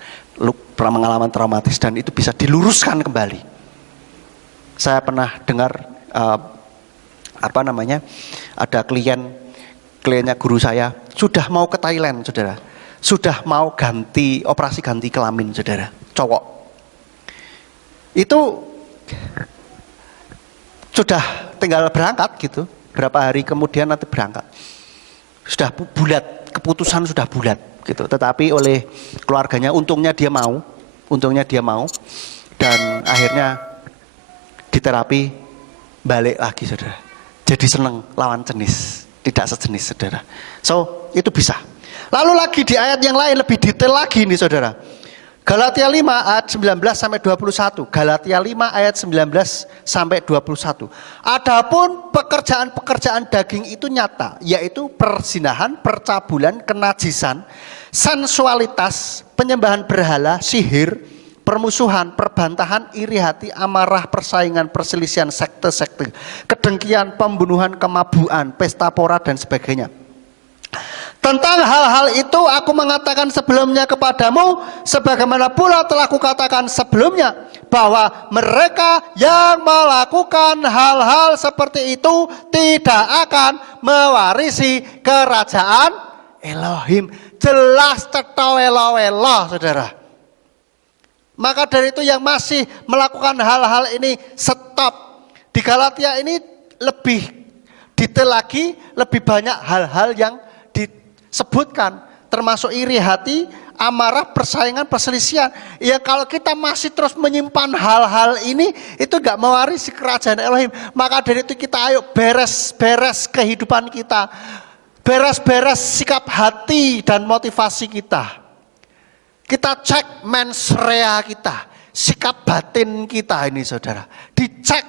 pengalaman traumatis, dan itu bisa diluruskan kembali. Saya pernah dengar ada kliennya guru saya sudah mau ke Thailand, saudara. Sudah mau operasi ganti kelamin, saudara, cowok. Itu sudah tinggal berangkat gitu. Berapa hari kemudian nanti berangkat. Sudah bulat, keputusan sudah bulat gitu. Tetapi oleh keluarganya, untungnya dia mau, dan akhirnya diterapi, balik lagi, saudara. Jadi senang lawan jenis, tidak sejenis, saudara. So, itu bisa. Lalu lagi di ayat yang lain lebih detail lagi nih, saudara. Galatia 5 ayat 19 sampai 21. Galatia 5 ayat 19 sampai 21. Adapun pekerjaan-pekerjaan daging itu nyata, yaitu perzinahan, percabulan, kenajisan, sensualitas, penyembahan berhala, sihir, permusuhan, perbantahan, iri hati, amarah, persaingan, perselisihan, sekte-sekte, kedengkian, pembunuhan, kemabuan, pesta pora, dan sebagainya. Tentang hal-hal itu aku mengatakan sebelumnya kepadamu, sebagaimana pula telah kukatakan sebelumnya, bahwa mereka yang melakukan hal-hal seperti itu tidak akan mewarisi kerajaan Elohim. Jelas cetha welo-welo, saudara. Maka dari itu yang masih melakukan hal-hal ini, stop. Di Galatia ini lebih detail lagi, lebih banyak hal-hal yang disebutkan, termasuk iri hati, amarah, persaingan, perselisihan. Ya kalau kita masih terus menyimpan hal-hal ini, itu gak mewarisi kerajaan Elohim. Maka dari itu kita ayo beres-beres kehidupan kita, beres-beres sikap hati dan motivasi kita. Kita cek mens rea kita, sikap batin kita ini, saudara. Dicek.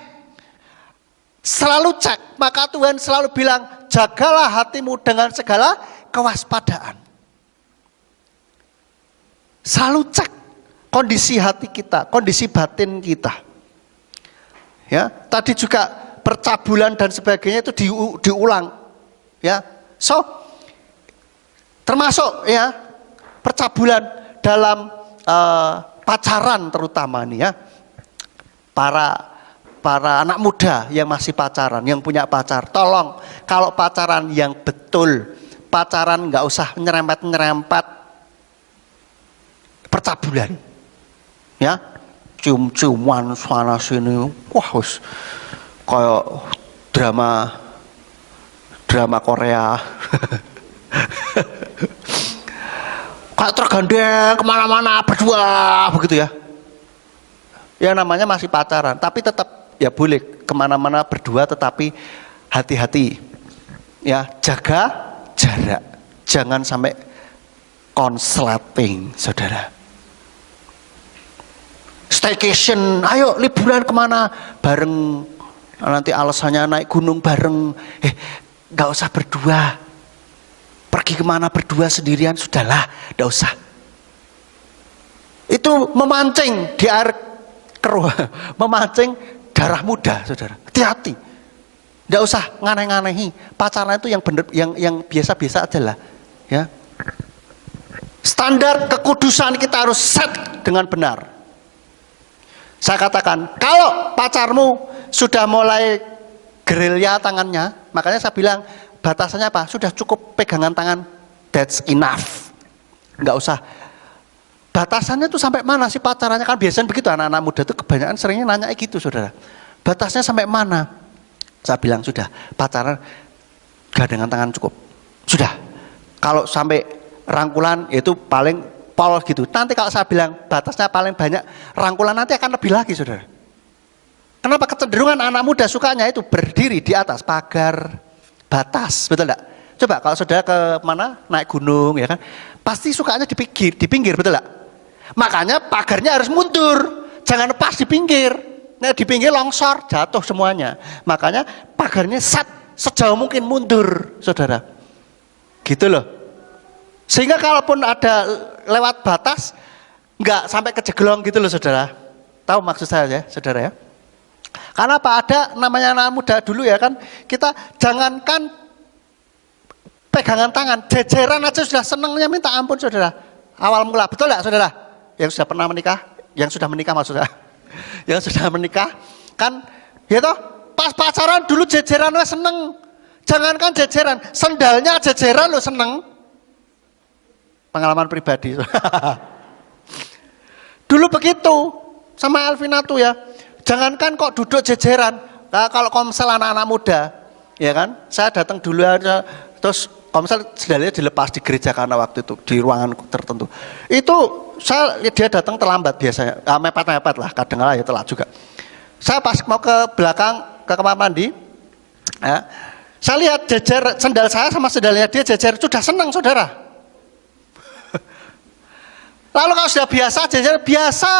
Selalu cek. Maka Tuhan selalu bilang, jagalah hatimu dengan segala kewaspadaan. Selalu cek kondisi hati kita, kondisi batin kita. Ya, tadi juga percabulan dan sebagainya itu diulang. Ya, so termasuk ya percabulan dalam pacaran terutama nih ya. Para anak muda yang masih pacaran, yang punya pacar, tolong kalau pacaran yang betul, pacaran nggak usah nyerempet-nyerempet percabulan, ya, cium-ciuman sana sini, wah kayak drama Korea, kayak tergandeng kemana-mana berdua begitu ya. Ya namanya masih pacaran, tapi tetap ya boleh kemana-mana berdua, tetapi hati-hati ya, jaga jarak, jangan sampai konsleting saudara. Staycation, ayo liburan kemana bareng, nanti alasannya naik gunung bareng, gak usah berdua, pergi kemana berdua sendirian sudahlah, gak usah. Itu memancing di air keruh, memancing darah muda, saudara. Hati-hati. Tidak usah nganeh-nganehi. Pacaran itu yang benar, yang biasa-biasa aja lah. Ya. Standar kekudusan kita harus set dengan benar. Saya katakan, kalau pacarmu sudah mulai gerilya tangannya, makanya saya bilang batasannya apa? Sudah cukup pegangan tangan, that's enough. Enggak usah. Batasannya tuh sampai mana sih pacarannya? Kan biasanya begitu, anak-anak muda tuh kebanyakan seringnya nanya gitu saudara. Batasnya sampai mana? Saya bilang sudah, pacaran gandengan tangan cukup. Sudah. Kalau sampai rangkulan itu paling pol gitu. Nanti kalau saya bilang batasnya paling banyak rangkulan, nanti akan lebih lagi saudara. Kenapa kecenderungan anak muda sukanya itu berdiri di atas pagar batas, betul enggak? Coba kalau saudara ke mana naik gunung ya kan, pasti sukanya di pinggir, betul enggak? Makanya pagarnya harus mundur, jangan pas di pinggir. Nah di pinggir longsor, jatuh semuanya. Makanya pagarnya sejauh mungkin mundur, saudara. Gitu loh. Sehingga kalaupun ada lewat batas, nggak sampai kejeglong gitu loh, saudara. Tahu maksud saya ya, saudara ya? Karena apa? Ada namanya anak muda dulu ya kan, kita jangankan pegangan tangan, jejeran aja sudah senangnya minta ampun, saudara. Awal mula, betul nggak, saudara? Yang sudah pernah menikah, yang sudah menikah maksudnya, yang sudah menikah, kan, ya toh, pas pacaran dulu jejeran lo seneng, jangankan jejeran, sendalnya jejeran lo seneng, pengalaman pribadi, dulu begitu, sama Alvina tuh ya, jangankan kok duduk jejeran, nah, kalau komsel anak-anak muda, ya kan, saya datang dulu aja, terus komsel sendalnya dilepas di gereja karena waktu itu di ruangan tertentu, itu dia datang terlambat biasanya, mepet-mepet lah, kadang-kadang ya telat juga. Saya pas mau ke belakang ke kamar mandi, ya, saya lihat jejer sendal saya sama sendalnya dia jejer, sudah senang saudara. Lalu kalau sudah biasa jejer biasa,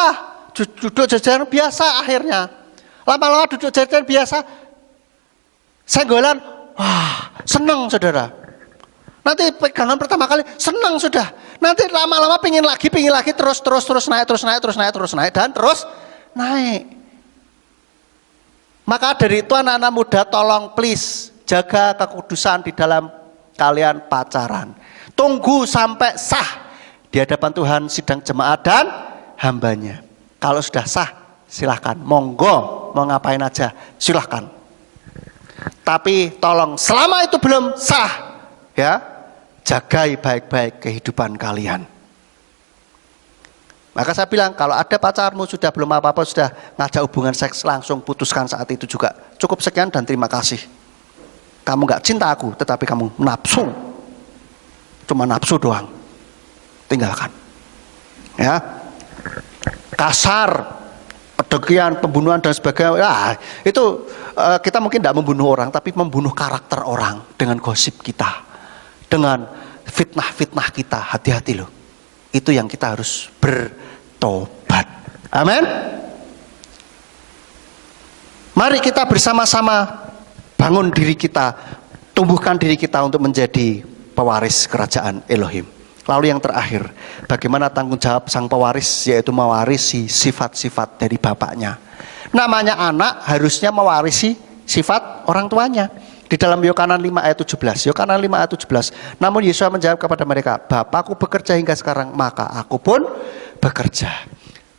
duduk jejer biasa akhirnya, lama-lama duduk jejer biasa, senggolan, wah senang saudara. Nanti pegangan pertama kali senang sudah. Nanti lama-lama pingin lagi terus naik dan terus naik. Maka dari itu anak-anak muda tolong please jaga kekudusan di dalam kalian pacaran. Tunggu sampai sah di hadapan Tuhan sidang jemaat dan hambanya. Kalau sudah sah silahkan, monggo mau ngapain aja silahkan. Tapi tolong selama itu belum sah ya, jagai baik-baik kehidupan kalian. Maka saya bilang kalau ada pacarmu sudah belum apa-apa, sudah ngajak hubungan seks, langsung putuskan saat itu juga. Cukup sekian dan terima kasih. Kamu gak cinta aku, tetapi kamu nafsu. Cuma nafsu doang. Tinggalkan. Ya. Kasar, pedegian, pembunuhan dan sebagainya. Ya, itu kita mungkin tidak membunuh orang, tapi membunuh karakter orang dengan gosip kita. Dengan fitnah-fitnah kita, hati-hati loh. Itu yang kita harus bertobat. Amin. Mari kita bersama-sama bangun diri kita, tumbuhkan diri kita untuk menjadi pewaris kerajaan Elohim. Lalu yang terakhir, bagaimana tanggung jawab sang pewaris, yaitu mewarisi sifat-sifat dari bapaknya. Namanya anak harusnya mewarisi sifat orang tuanya. Di dalam Yohanes 5 ayat 17, Yohanes 5 ayat 17. Namun Yesus menjawab kepada mereka, Bapakku bekerja hingga sekarang, maka aku pun bekerja.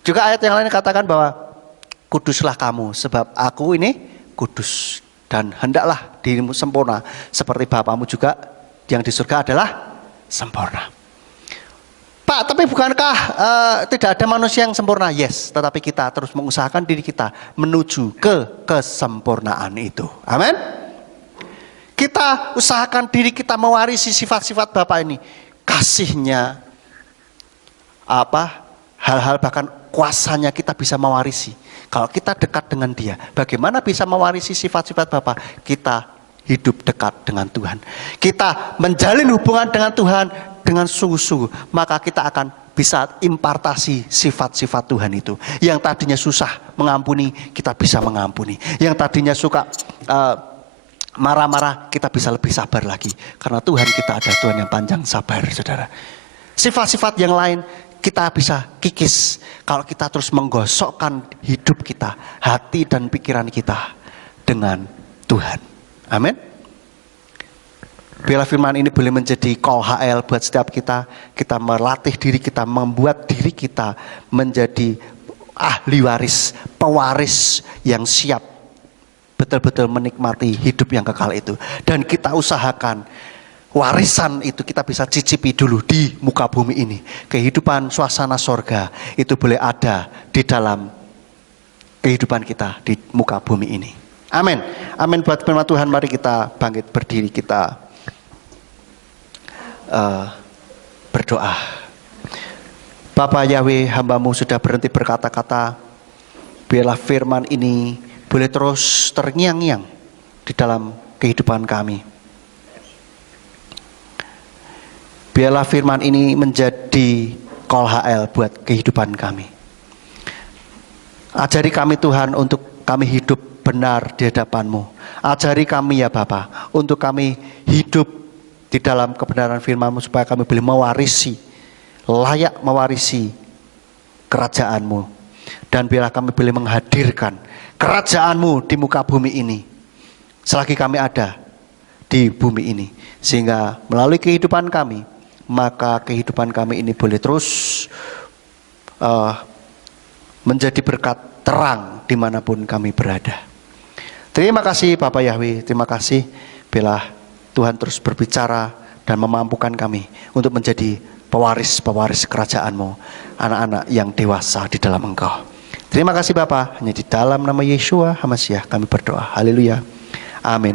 Juga ayat yang lain katakan bahwa kuduslah kamu, sebab aku ini kudus. Dan hendaklah dirimu sempurna, seperti Bapamu juga yang di surga adalah sempurna. Pak, tapi bukankah tidak ada manusia yang sempurna? Yes, tetapi kita terus mengusahakan diri kita menuju ke kesempurnaan itu. Amin. Kita usahakan diri kita mewarisi sifat-sifat Bapa ini. Kasihnya, hal-hal bahkan kuasanya kita bisa mewarisi. Kalau kita dekat dengan Dia, bagaimana bisa mewarisi sifat-sifat Bapa? Kita hidup dekat dengan Tuhan. Kita menjalin hubungan dengan Tuhan dengan sungguh-sungguh, maka kita akan bisa impartasi sifat-sifat Tuhan itu. Yang tadinya susah mengampuni, kita bisa mengampuni. Yang tadinya suka marah-marah, kita bisa lebih sabar lagi. Karena Tuhan kita ada Tuhan yang panjang sabar, saudara. Sifat-sifat yang lain kita bisa kikis kalau kita terus menggosokkan hidup kita, hati dan pikiran kita dengan Tuhan. Amin. Biarlah firman ini boleh menjadi call HL buat setiap kita. Kita melatih diri kita, membuat diri kita menjadi ahli waris, pewaris yang siap betul-betul menikmati hidup yang kekal itu. Dan kita usahakan warisan itu kita bisa cicipi dulu di muka bumi ini. Kehidupan suasana sorga itu boleh ada di dalam kehidupan kita di muka bumi ini. Amin. Amin buat firman Tuhan. Mari kita bangkit berdiri, kita berdoa. Bapa Yahweh, hamba-Mu sudah berhenti berkata-kata. Biarlah firman ini boleh terus terngiang-ngiang di dalam kehidupan kami. Biarlah firman ini menjadi call HL buat kehidupan kami. Ajari kami Tuhan untuk kami hidup benar di hadapan-Mu. Ajari kami ya Bapa, untuk kami hidup di dalam kebenaran firman-Mu supaya kami boleh mewarisi, layak mewarisi kerajaan-Mu. Dan biarlah kami boleh menghadirkan kerajaan-Mu di muka bumi ini selagi kami ada di bumi ini. Sehingga melalui kehidupan kami, maka kehidupan kami ini boleh terus menjadi berkat terang dimanapun kami berada. Terima kasih Bapak Yahweh, terima kasih biarlah Tuhan terus berbicara dan memampukan kami untuk menjadi pewaris-pewaris kerajaan-Mu, anak-anak yang dewasa di dalam Engkau. Terima kasih Bapa, hanya di dalam nama Yeshua HaMasyiah kami berdoa. Haleluya. Amin.